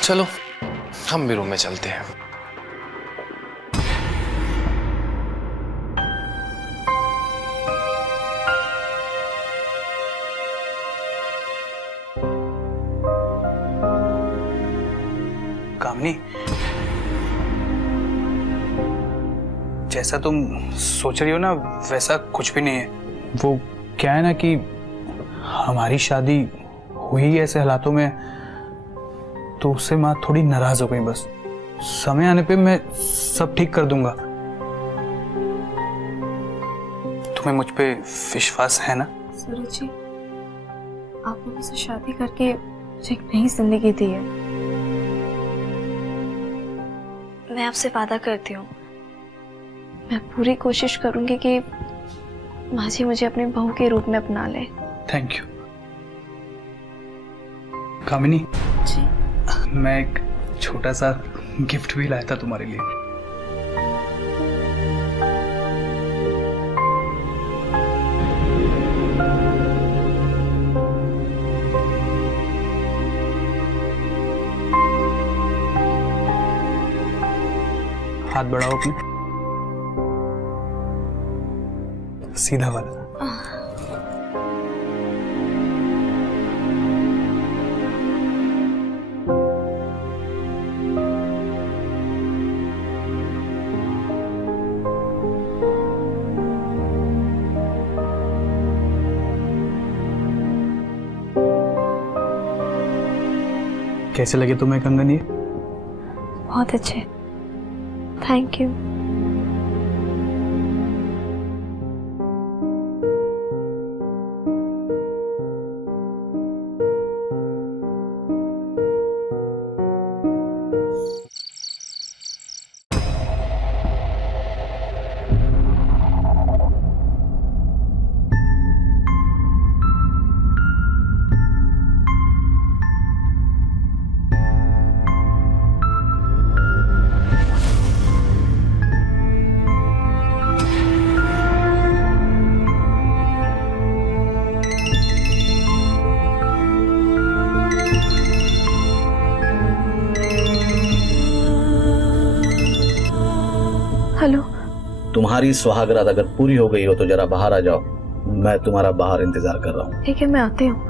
चलो हम भी रूम में चलते हैं। कामनी, जैसा तुम सोच रही हो ना वैसा कुछ भी नहीं है। वो क्या है ना कि हमारी शादी हुई ऐसे हालातों में, तो उससे माँ थोड़ी नाराज हो गई। बस समय आने पे मैं सब ठीक कर दूंगा। तुम्हें मुझ पे विश्वास है ना? सूरज जी, आपने मुझसे शादी करके मुझे एक नई जिंदगी दी है। मैं आपसे वादा करती हूँ, मैं पूरी कोशिश करूंगी कि माझी मुझे अपने बहू के रूप में अपना ले। Thank you. कामिनी जी, मैं एक छोटा सा गिफ्ट भी लाया था तुम्हारे लिए। हाथ बढ़ाओ अपने, सीधा वाला। कैसे लगे तुम्हें कंगन ये? बहुत अच्छे, थैंक यू। हेलो। तुम्हारी सुहागरात अगर पूरी हो गई हो तो जरा बाहर आ जाओ, मैं तुम्हारा बाहर इंतजार कर रहा हूँ। ठीक है, मैं आती हूँ।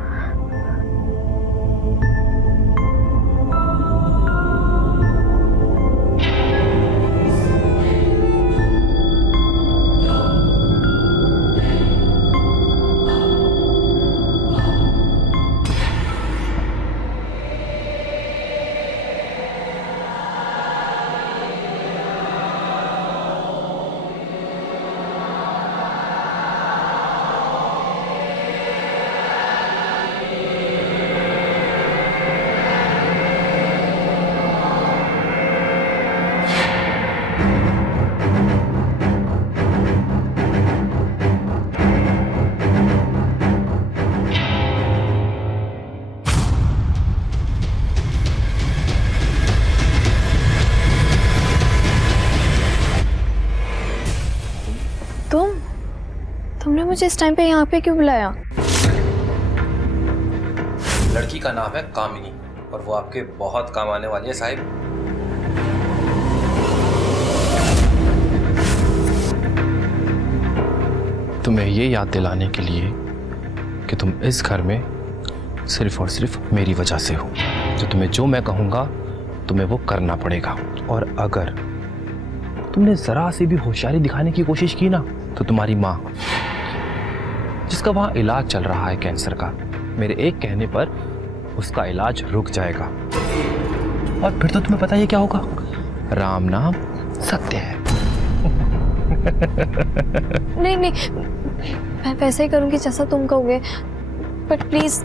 तुमने मुझे इस टाइम पे यहाँ पे क्यों बुलाया? लड़की का नाम है कामिनी और वो आपके बहुत काम आने वाली है साहिब। तुम्हें ये याद दिलाने के लिए कि तुम इस घर में सिर्फ और सिर्फ मेरी वजह से हो, तो तुम्हें जो मैं कहूँगा तुम्हें वो करना पड़ेगा। और अगर तुमने जरा सी भी होशियारी दिखाने की कोशिश की ना तो तुम्हारी माँ, जिसका वहाँ इलाज चल रहा है कैंसर का, मेरे एक कहने पर उसका इलाज रुक जाएगा और फिर तो तुम्हें पता है क्या होगा, राम नाम सत्य है। नहीं नहीं, मैं वैसे ही करूँगी जैसा तुम कहोगे, बट प्लीज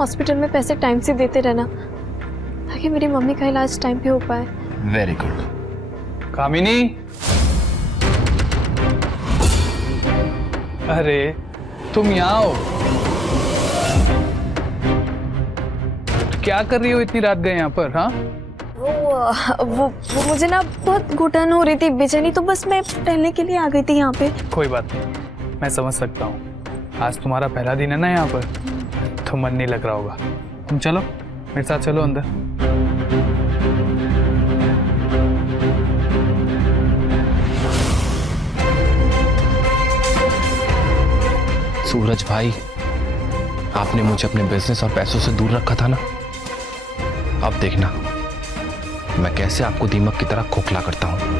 हॉस्पिटल में पैसे टाइम से देते रहना ताकि मेरी मम्मी का इलाज टाइम पे हो पाए। Very good. कामिनी, अरे तुम यहाँ हो, क्या कर रही हो इतनी रात गए यहाँ पर? हाँ, वो मुझे ना बहुत घुटन हो रही थी, बेचैनी, तो बस मैं टहलने के लिए आ गई थी यहाँ पे। कोई बात नहीं, मैं समझ सकता हूँ। आज तुम्हारा पहला दिन है ना यहाँ पर, तो मन नहीं लग रहा होगा। तुम चलो मेरे साथ, चलो अंदर। सूरज भाई, आपने मुझे अपने बिजनेस और पैसों से दूर रखा था ना, अब देखना मैं कैसे आपको दीमक की तरह खोखला करता हूं।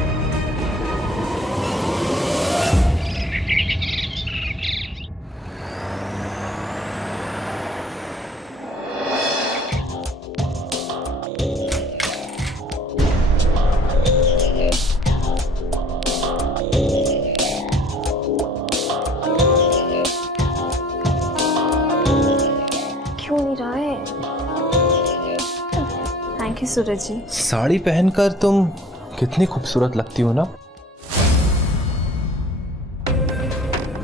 क्यों नहीं रहा है? थैंक यू सूरज जी। साड़ी पहनकर तुम कितनी खूबसूरत लगती हो ना।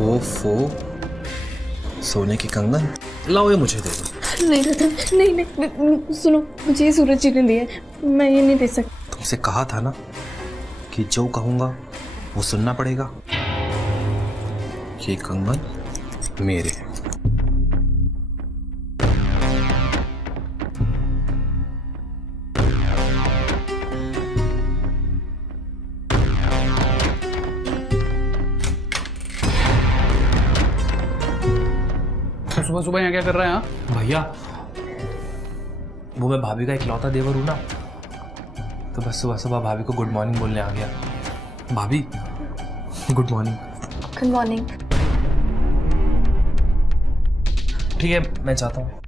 ओफो, सोने की कंगन, लाओ ये मुझे दे दो। नहीं रतन, नहीं, सुनो, मुझे ये सूरज जी ने दिए, मैं ये नहीं दे सकती। तुमसे कहा था ना कि जो कहूंगा वो सुनना पड़ेगा। ये कंगन मेरे। सुबह सुबह यहाँ क्या कर रहे हैं? हाँ भैया, वो मैं भाभी का इकलौता देवर हूं ना, तो बस सुबह सुबह भाभी को गुड मॉर्निंग बोलने आ गया। भाभी गुड मॉर्निंग। Good morning. ठीक है, मैं चाहता हूँ।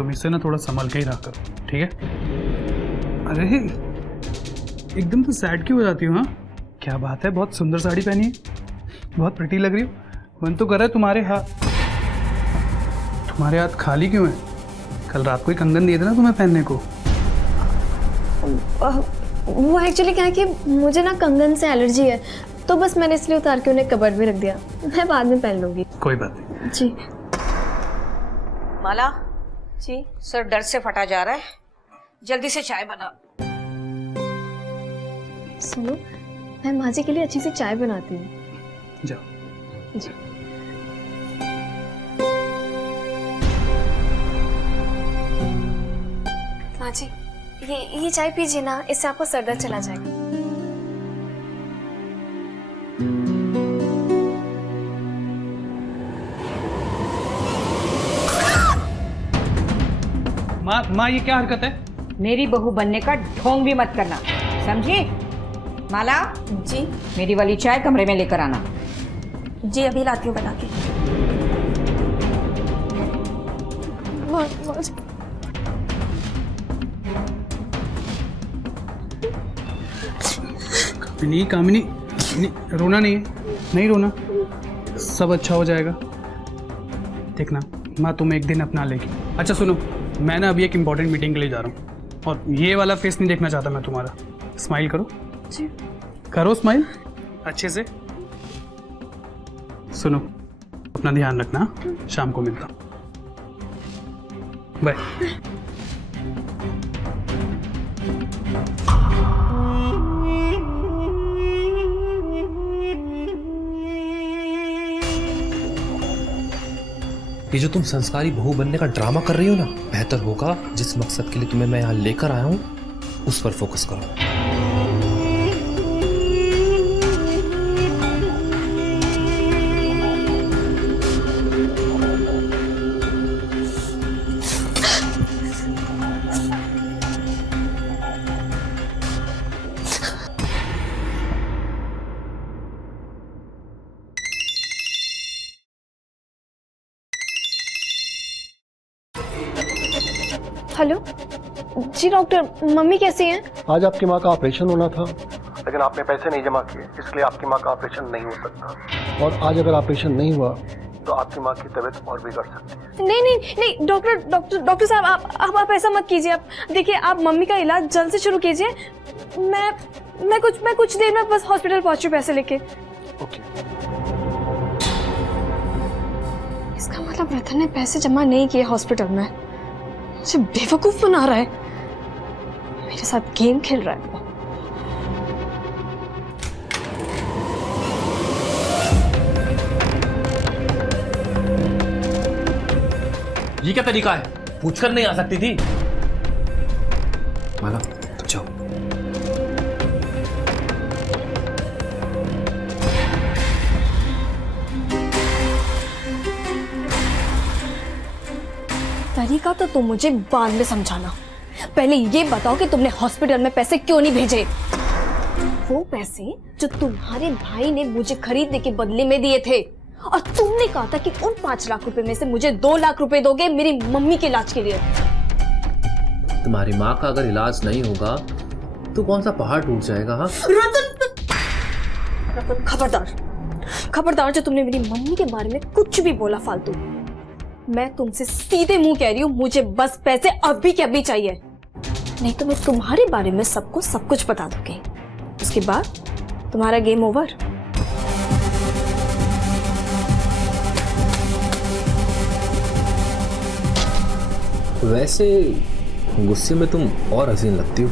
तुम इससे ना थोड़ा संभल के ही रहा करो, ठीक है? अरे एकदम तो सैड क्यों हो जाती हो? हाँ, क्या बात है, बहुत सुंदर साड़ी पहनी है, बहुत प्रिटी लग रही हो। मन तो कर रहा है तुम्हारे हाथ खाली क्यों है? कल रात को ही कंगन दिए थे ना तुम्हें पहनने को। वो एक्चुअली क्या है कि मुझे ना कंगन से एलर्जी है, तो बस मैंने इसलिए उतार के उन्हें कबर्ड में रख दिया। मैं बाद में पहन लूंगी। कोई बात नहीं जी। माला जी, सर दर्द से फटा जा रहा है, जल्दी से चाय बना। सुनो, मैं माँ जी के लिए अच्छी सी चाय बनाती हूँ। जाओ। जी। माँ जी, ये चाय पीजिए ना, इससे आपको सर दर्द चला जाएगा। माँ ये क्या हरकत है? मेरी बहू बनने का ढोंग भी मत करना, समझी? माला जी। मेरी वाली चाय कमरे में लेकर आना। जी अभी लाती हूँ बना के। कामिनी, रोना नहीं है, नहीं रोना, सब अच्छा हो जाएगा। देखना माँ तुम्हें एक दिन अपना लेगी। अच्छा सुनो, मैं ना अभी एक इम्पोर्टेंट मीटिंग के लिए जा रहा हूँ, और ये वाला फेस नहीं देखना चाहता मैं तुम्हारा। स्माइल करो जी। करो स्माइल अच्छे से। सुनो, अपना ध्यान रखना, शाम को मिलता हूँ, बाय। ये जो तुम संस्कारी बहू बनने का ड्रामा कर रही हो ना, बेहतर होगा जिस मकसद के लिए तुम्हें मैं यहाँ लेकर आया हूँ उस पर फोकस करो। हेलो जी डॉक्टर, मम्मी कैसी हैं? आज आपकी माँ का ऑपरेशन होना था, लेकिन आपने पैसे नहीं जमा किए, इसलिए आपकी माँ का ऑपरेशन नहीं हो सकता। और आज अगर ऑपरेशन नहीं हुआ तो आपकी माँ की तबीयत और बिगड़ सकती है। नहीं डॉक्टर साहब, आप ऐसा मत कीजिए। आप देखिए, आप मम्मी का इलाज जल्द से शुरू कीजिए। मैं कुछ देर में बस हॉस्पिटल पहुंची पैसे लेके। ओके। इसका मतलब रतन ने पैसे जमा नहीं किए हॉस्पिटल में, मुझे बेवकूफ बना रहा है, मेरे साथ गेम खेल रहा है वो। ये क्या तरीका है? पूछकर नहीं आ सकती थी? माला तुम जाओ। तरीका तो तुम मुझे बाद में समझाना, पहले ये बताओ कि तुमने हॉस्पिटल में पैसे क्यों नहीं भेजे? वो पैसे जो तुम्हारे भाई ने मुझे खरीदने के बदले में दिए थे, और तुमने कहा था कि उन 5 लाख रुपए में से मुझे 2 लाख रुपए दोगे मेरी मम्मी के इलाज के लिए। तुम्हारी माँ का अगर इलाज नहीं होगा तो कौन सा पहाड़ टूट जाएगा? हाँ रतन, खबरदार जो तुमने मेरी मम्मी के बारे में कुछ भी बोला फालतू। मैं तुमसे सीधे मुंह कह रही हूँ, मुझे बस पैसे अभी के अभी चाहिए, नहीं तो मैं तुम्हारे बारे में सबको सब कुछ बता दूंगी। उसके बाद तुम्हारा गेम ओवर। वैसे गुस्से में तुम और हसीन लगती हो।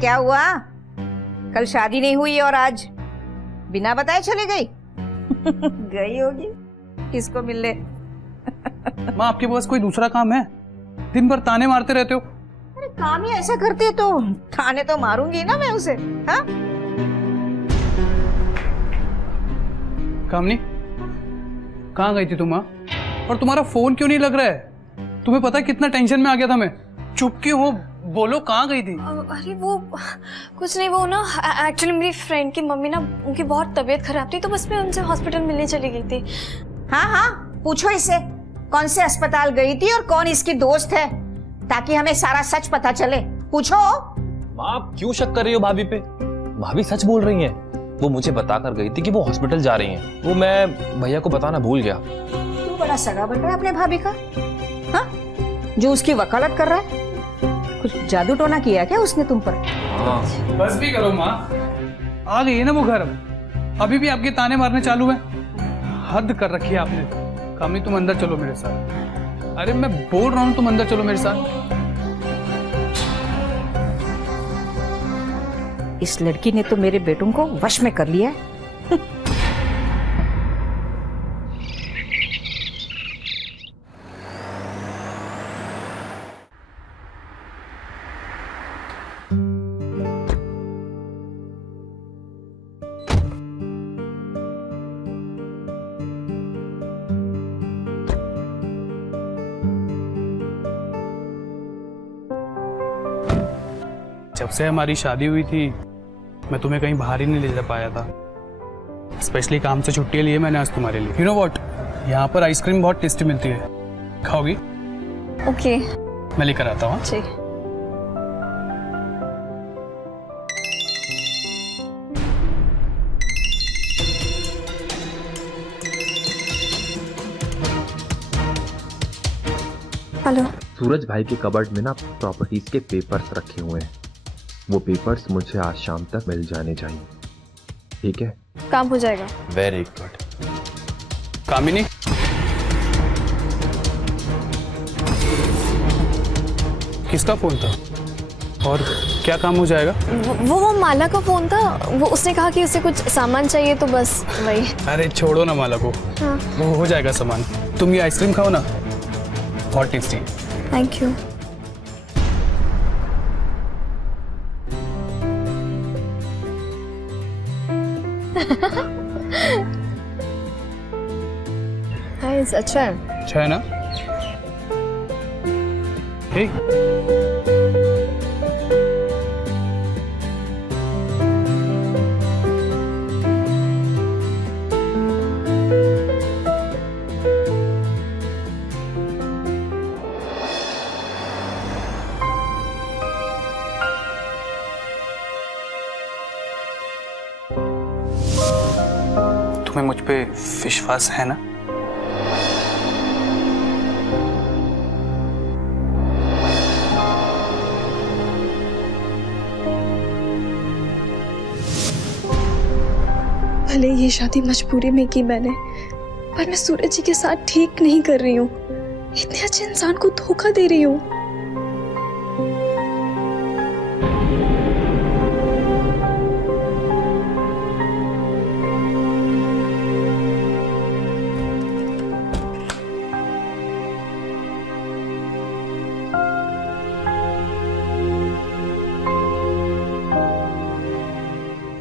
क्या हुआ? कल शादी नहीं हुई और आज बिना बताए चले गई? गई होगी किसको मिलने। माँ आपके पास कोई दूसरा काम है? दिन भर ताने मारते रहते हो। अरे काम ही ऐसा करते तो ताने तो मारूंगी ना मैं उसे। हाँ कामनी, कहाँ गई थी तुम? और तुम्हारा फोन क्यों नहीं लग रहा है? तुम्हें पता है कितना टेंशन में आ गया था मैं। चुप क्यों हो? बोलो कहाँ गई थी? अरे वो कुछ नहीं, वो ना एक्चुअली मेरी फ्रेंड की मम्मी ना, उनकी बहुत तबीयत खराब थी तो बस मैं उनसे हॉस्पिटल मिलने चली गई थी। हाँ हाँ, पूछो इससे कौन से अस्पताल गई थी और कौन इसकी दोस्त है, ताकि हमें सारा सच पता चले। पूछो। माँ आप क्यों शक कर रही हो भाभी पे? भाभी सच बोल रही हैं। वो मुझे बताकर गई थी कि वो हॉस्पिटल जा रही हैं। वो मैं भैया को बताना भूल गया। तू बड़ा सगा बन रहा है अपने भाभी का, हाँ? जो उसकी वकालत कर रहा है। कुछ जादू टोना किया क्या उसने तुम पर? बस भी करो माँ, आ गई है ना वो घर, अभी भी आपके ताने मारने चालू है। हद कर रखी है आपने। कामिनी तुम अंदर चलो मेरे साथ। अरे मैं बोल रहा हूँ तुम अंदर चलो मेरे साथ। इस लड़की ने तो मेरे बेटों को वश में कर लिया है। जब से हमारी शादी हुई थी मैं तुम्हें कहीं बाहर ही नहीं ले जा पाया था। स्पेशली काम से छुट्टी लिए मैंने आज तुम्हारे लिए। यू नो व्हाट, यहाँ पर आइसक्रीम बहुत टेस्टी मिलती है, खाओगी? ओके, मैं लेकर आता हूँ। जी। हेलो। सूरज भाई के कबर्ड में ना प्रॉपर्टीज के पेपर्स रखे हुए हैं। वो पेपर्स मुझे आज शाम तक मिल जाने चाहिए, ठीक है? काम हो जाएगा। Very good. कामिनी, किसका फोन था और क्या काम हो जाएगा? वो माला का फोन था। वो उसने कहा कि उसे कुछ सामान चाहिए तो बस वही। अरे छोड़ो ना माला को। हाँ। वो हो जाएगा सामान। तुम ये आइसक्रीम खाओ ना, बहुत टेस्टी। Thank you. अच्छा है। अच्छा है ना? हे तुम्हें मुझ पे विश्वास है ना? भले ये शादी मजबूरी में की मैंने, पर मैं सूरज जी के साथ ठीक नहीं कर रही हूँ। इतने अच्छे इंसान को धोखा दे रही हूँ।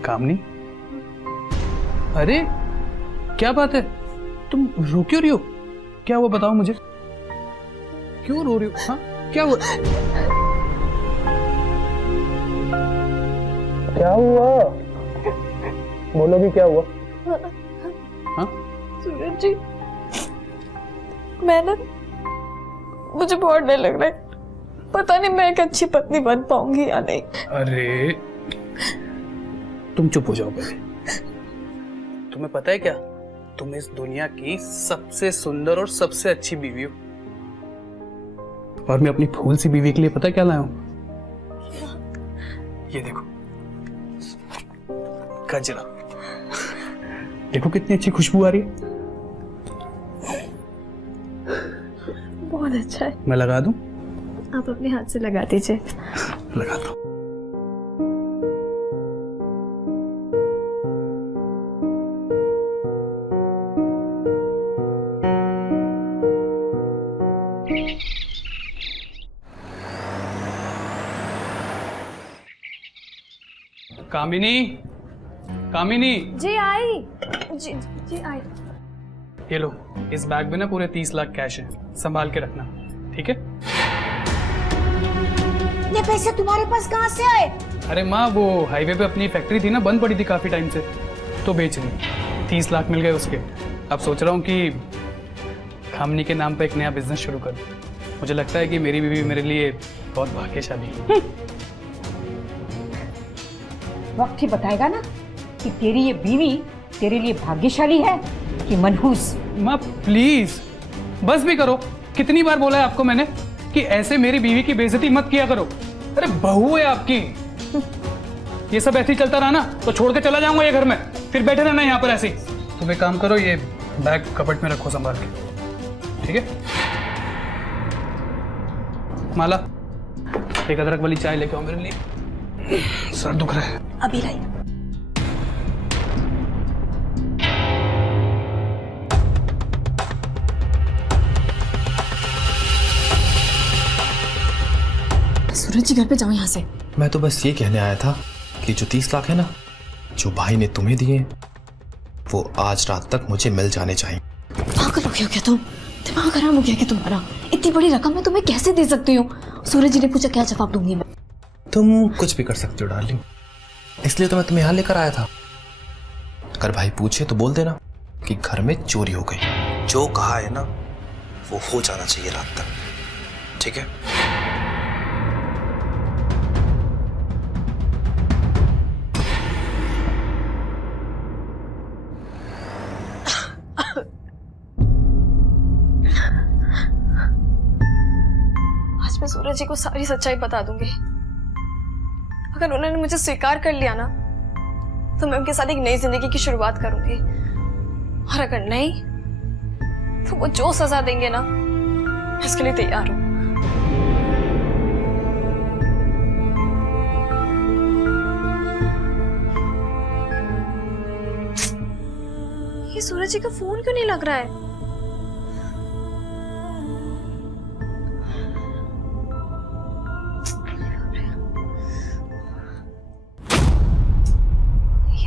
कामनी, अरे क्या बात है, तुम रो क्यों रही हो? क्या हुआ बताओ मुझे, क्यों रो रही हो? हाँ क्या हुआ? क्या हुआ? बोलोगी क्या हुआ? हाँ? सूरज जी, मैं ना, मुझे बहुत डर लग रहा है। पता नहीं मैं एक अच्छी पत्नी बन पाऊंगी या नहीं। अरे तुम चुप हो जाओ पहले। तुम्हें पता है क्या, तुम इस दुनिया की सबसे सुंदर और सबसे अच्छी बीवी हो। और मैं अपनी फूल सी बीवी के लिए पता है क्या लाया हूं? ये देखो, गजरा। देखो कितनी अच्छी खुशबू आ रही है। बहुत अच्छा है। मैं लगा दूं? आप अपने हाथ से लगा दीजिए। लगा दो। कामिनी, कामिनी। जी आई। जी जी आई। ये लो, इस बैग में ना पूरे 30 लाख कैश है, संभाल के रखना, ठीक है? इतने पैसे तुम्हारे पास कहाँ से आए? अरे माँ, वो हाईवे पे अपनी फैक्ट्री थी ना, बंद पड़ी थी काफी टाइम से, तो बेच ली। 30 लाख मिल गए उसके। अब सोच रहा हूँ कि खामनी के नाम पे एक नया बिजनेस शुरू कर दूँ। मुझे लगता है कि मेरी बीवी मेरे लिए बहुत भाग्यशाली है। वक्त ही बताएगा ना कि तेरी ये बीवी तेरे लिए भाग्यशाली है कि मनहूस। माँ प्लीज बस भी करो। कितनी बार बोला है आपको मैंने कि ऐसे मेरी बीवी की बेइज्जती मत किया करो। अरे बहू है आपकी। ये सब ऐसे ही चलता रहा ना तो छोड़ के चला जाऊंगा ये घर में, फिर बैठे रहना यहाँ पर ऐसे ही। तुम एक काम करो, ये बैग कपट में रखो संभाल के, ठीक है? माला, एक अदरक वाली चाय लेके आओ मेरे लिए, सर दुख रहा है। अभी लाई। सूरज जी घर पे जाओ यहाँ से। मैं तो बस ये कहने आया था कि जो 30 लाख है ना, जो भाई ने तुम्हें दिए, वो आज रात तक मुझे मिल जाने चाहिए। पागल हो गया क्या तुम? दिमाग खराब हो गया क्या तुम्हारा? इतनी बड़ी रकम मैं तुम्हें कैसे दे सकती हूँ? सूरज जी ने पूछा, क्या जवाब दूंगी मैं? तुम कुछ भी कर सकते हो डार्लिंग, इसलिए तो मैं तुम्हें यहाँ लेकर आया था। अगर भाई पूछे तो बोल देना कि घर में चोरी हो गई। जो कहा है ना वो हो जाना चाहिए रात तक, ठीक है? आज मैं सूरज जी को सारी सच्चाई बता दूंगी। अगर उन्होंने मुझे स्वीकार कर लिया ना, तो मैं उनके साथ एक नई जिंदगी की शुरुआत करूंगी। और अगर नहीं, तो वो जो सजा देंगे ना, मैं इसके लिए तैयार हूं। ये सूरज जी का फोन क्यों नहीं लग रहा है?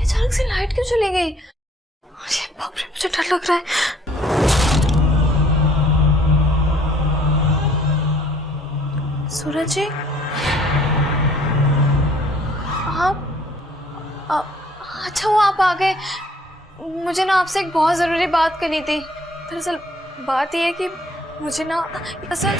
अचानक से लाइट क्यों चली गई? अरे बाप रे, मुझे डर लग रहा है। सूरज जी, आप अच्छा हुआ आप आ गए। मुझे ना आपसे एक बहुत जरूरी बात करनी थी। दरअसल बात यह है कि मुझे ना असल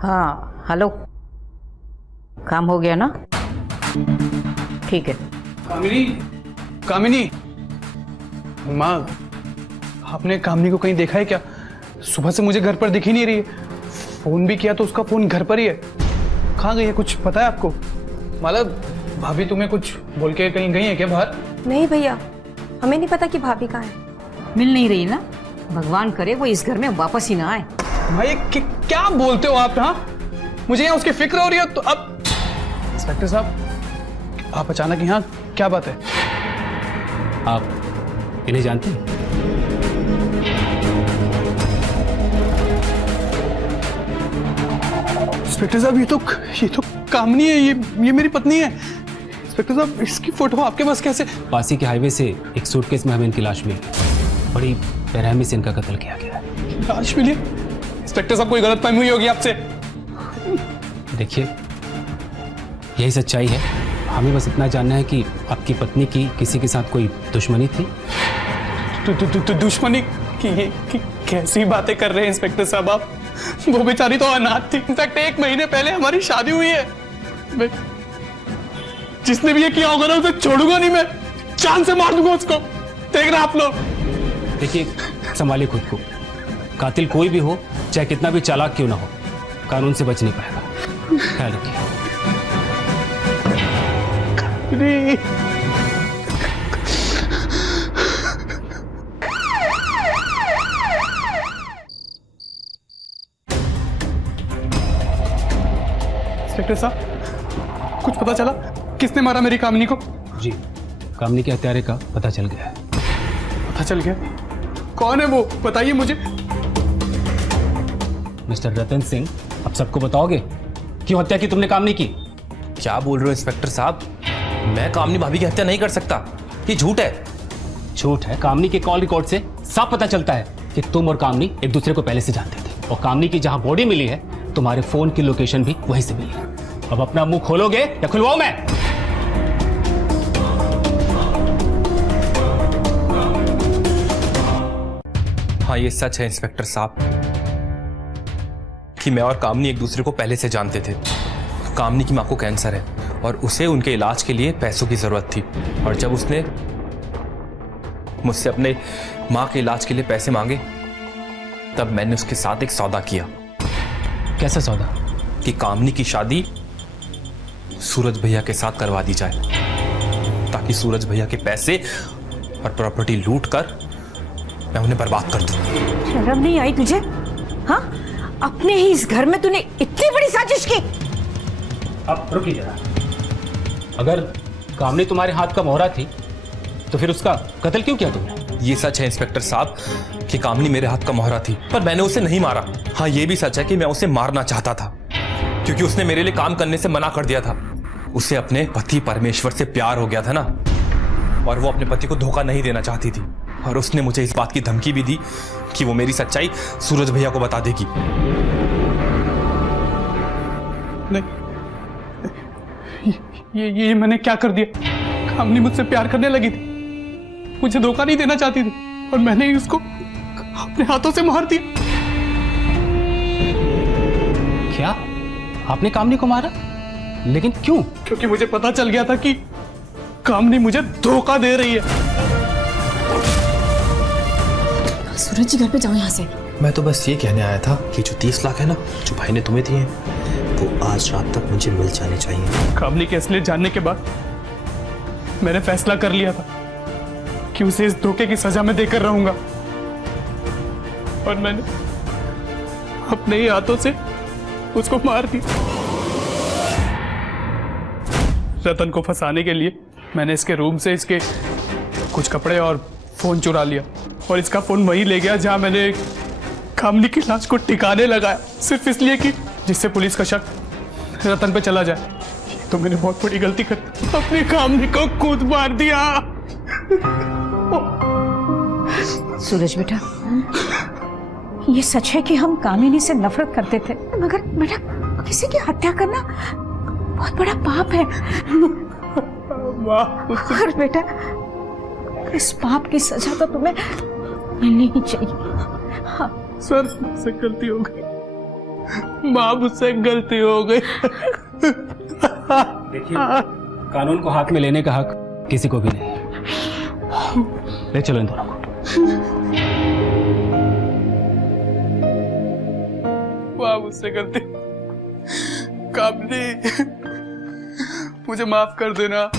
हाँ हेलो, काम हो गया ना? ठीक है। कामिनी, कामिनी, माँ, आपने कामिनी को कहीं देखा है क्या? सुबह से मुझे घर पर दिख ही नहीं रही है। फोन भी किया तो उसका फोन घर पर ही है। कहाँ गई है, कुछ पता है आपको? माला, भाभी तुम्हें कुछ बोल के कहीं गई है क्या बाहर? नहीं भैया, हमें नहीं पता कि भाभी कहाँ है। मिल नहीं रही ना? भगवान करे वो इस घर में वापस ही ना आए। भाई क्या बोलते हो आप? हाँ, मुझे यहाँ उसकी फिक्र हो रही है। तो अब इंस्पेक्टर साहब, आप अचानक यहाँ, क्या बात है? आप इन्हें जानते हैं? इंस्पेक्टर साहब, ये तो कामनी है, ये मेरी पत्नी है। इंस्पेक्टर साहब, इसकी फोटो आपके पास कैसे? पासी के हाईवे से एक सूटकेस में हमें इनकी लाश मिली। बड़ी बेरहमी से इनका कत्ल किया गया है। लाश मिली? इंस्पेक्टर साहब, कोई गलतफहमी हुई होगी आपसे। देखिए, यही सच्चाई है। हमें बस इतना जानना है कि आपकी पत्नी की किसी के साथ कोई दुश्मनी थी? दुश्मनी की कैसी बातें कर रहे हैं इंस्पेक्टर साहब आप? वो बेचारी तो अनाथ थी। इनफैक्ट 1 महीने पहले हमारी शादी हुई है। जिसने भी ये किया होगा ना उसे छोड़ूंगा नहीं मैं, जान से मार दूंगा उसको। देख रहे आप लोग। देखिए, संभालिए खुद को। कातिल कोई भी हो, चाहे कितना भी चालाक क्यों ना हो, कानून से बच नहीं पाएगा। ख्याल रखिए। इंस्पेक्टर साहब, कुछ पता चला किसने मारा मेरी कामनी को? जी, कामनी के हत्यारे का पता चल गया है। पता चल गया? कौन है वो, बताइए मुझे। मिस्टर रतन सिंह, अब सबको बताओगे क्यों हत्या की तुमने कामनी की? क्या बोल रहे हो इंस्पेक्टर साहब? मैं कामनी भाभी की हत्या नहीं कर सकता, ये झूठ है। झूठ है? कामनी के कॉल रिकॉर्ड से साफ पता चलता है कि तुम और कामनी एक दूसरे को पहले से जानते थे, और कामनी की जहां बॉडी मिली है, तुम्हारे फोन की लोकेशन भी वहीं से मिली है। अब अपना मुंह खोलोगे या खुलवाऊं मैं? हाँ, ये सच है इंस्पेक्टर साहब कि मैं और कामनी एक दूसरे को पहले से जानते थे। कामनी की माँ को कैंसर है और उसे उनके इलाज के लिए पैसों की जरूरत थी, और जब उसने मुझसे अपने माँ के इलाज के लिए पैसे मांगे, तब मैंने उसके साथ एक सौदा किया। कैसा सौदा? कि कामनी की शादी सूरज भैया के साथ करवा दी जाए, ताकि सूरज भैया के पैसे और प्रॉपर्टी लूट कर मैं उन्हें बर्बाद कर दूं। शर्म नहीं आई तुझे? हाँ, अपने ही इस घर में तूने इतनी बड़ी साजिश की। अब रुकिए जरा, अगर कामनी तुम्हारे हाथ का मोहरा थी तो फिर उसका कत्ल क्यों किया तुमने? ये सच है इंस्पेक्टर साहब कि कामनी मेरे हाथ का मोहरा थी, पर मैंने उसे नहीं मारा। हाँ, ये भी सच है कि मैं उसे मारना चाहता था, क्योंकि उसने मेरे लिए काम करने से मना कर दिया था। उसे अपने पति परमेश्वर से प्यार हो गया था ना, और वो अपने पति को धोखा नहीं देना चाहती थी, और उसने मुझे इस बात की धमकी भी दी कि वो मेरी सच्चाई सूरज भैया को बता देगी। नहीं, ये मैंने क्या कर दिया? कामनी मुझसे प्यार करने लगी थी, मुझे धोखा नहीं देना चाहती थी, और मैंने ही उसको अपने हाथों से मार दिया। क्या आपने कामनी को मारा? लेकिन क्यों? क्योंकि मुझे पता चल गया था कि कामनी मुझे धोखा दे रही है। सूरज जी, घर पे जाओ यहाँ से। मैं तो बस ये कहने आया था कि जो 30 लाख है ना, जो भाई ने तुम्हें दिए, वो आज रात तक मुझे मिल जाने चाहिए। कामनी के असलियत जानने के बाद मैंने फैसला कर लिया था कि उसे इस धोखे की सजा में देकर रहूंगा, और मैंने अपने ही हाथों से उसको मार दिया। रतन को फंसाने के लिए मैंने इसके रूम से इसके कुछ कपड़े और फोन चुरा लिया, और इसका फोन वहीं ले गया जहां मैंने कामनी की लाश को टिकाने लगाया, सिर्फ इसलिए कि जिससे पुलिस का शक रतन पे चला जाए। तो मैंने बहुत बड़ी गलती कर दी, अपनी कामनी को खुद मार दिया। सूरज बेटा, ये सच है कि हम कामिनी से नफरत करते थे, मगर बेटा किसी की हत्या करना बहुत बड़ा पाप है। और बेटा, इस पाप की सजा तो तुम्हें मिलनी ही चाहिए। हाँ। सर, मुझसे गलती हो गई, माँ मुझसे गलती हो गई। देखिए, कानून को हाथ में लेने का हक किसी को भी नहीं। ले चलो इन दोनों को। माँ मुझसे गलती, कामनी मुझे माफ कर देना।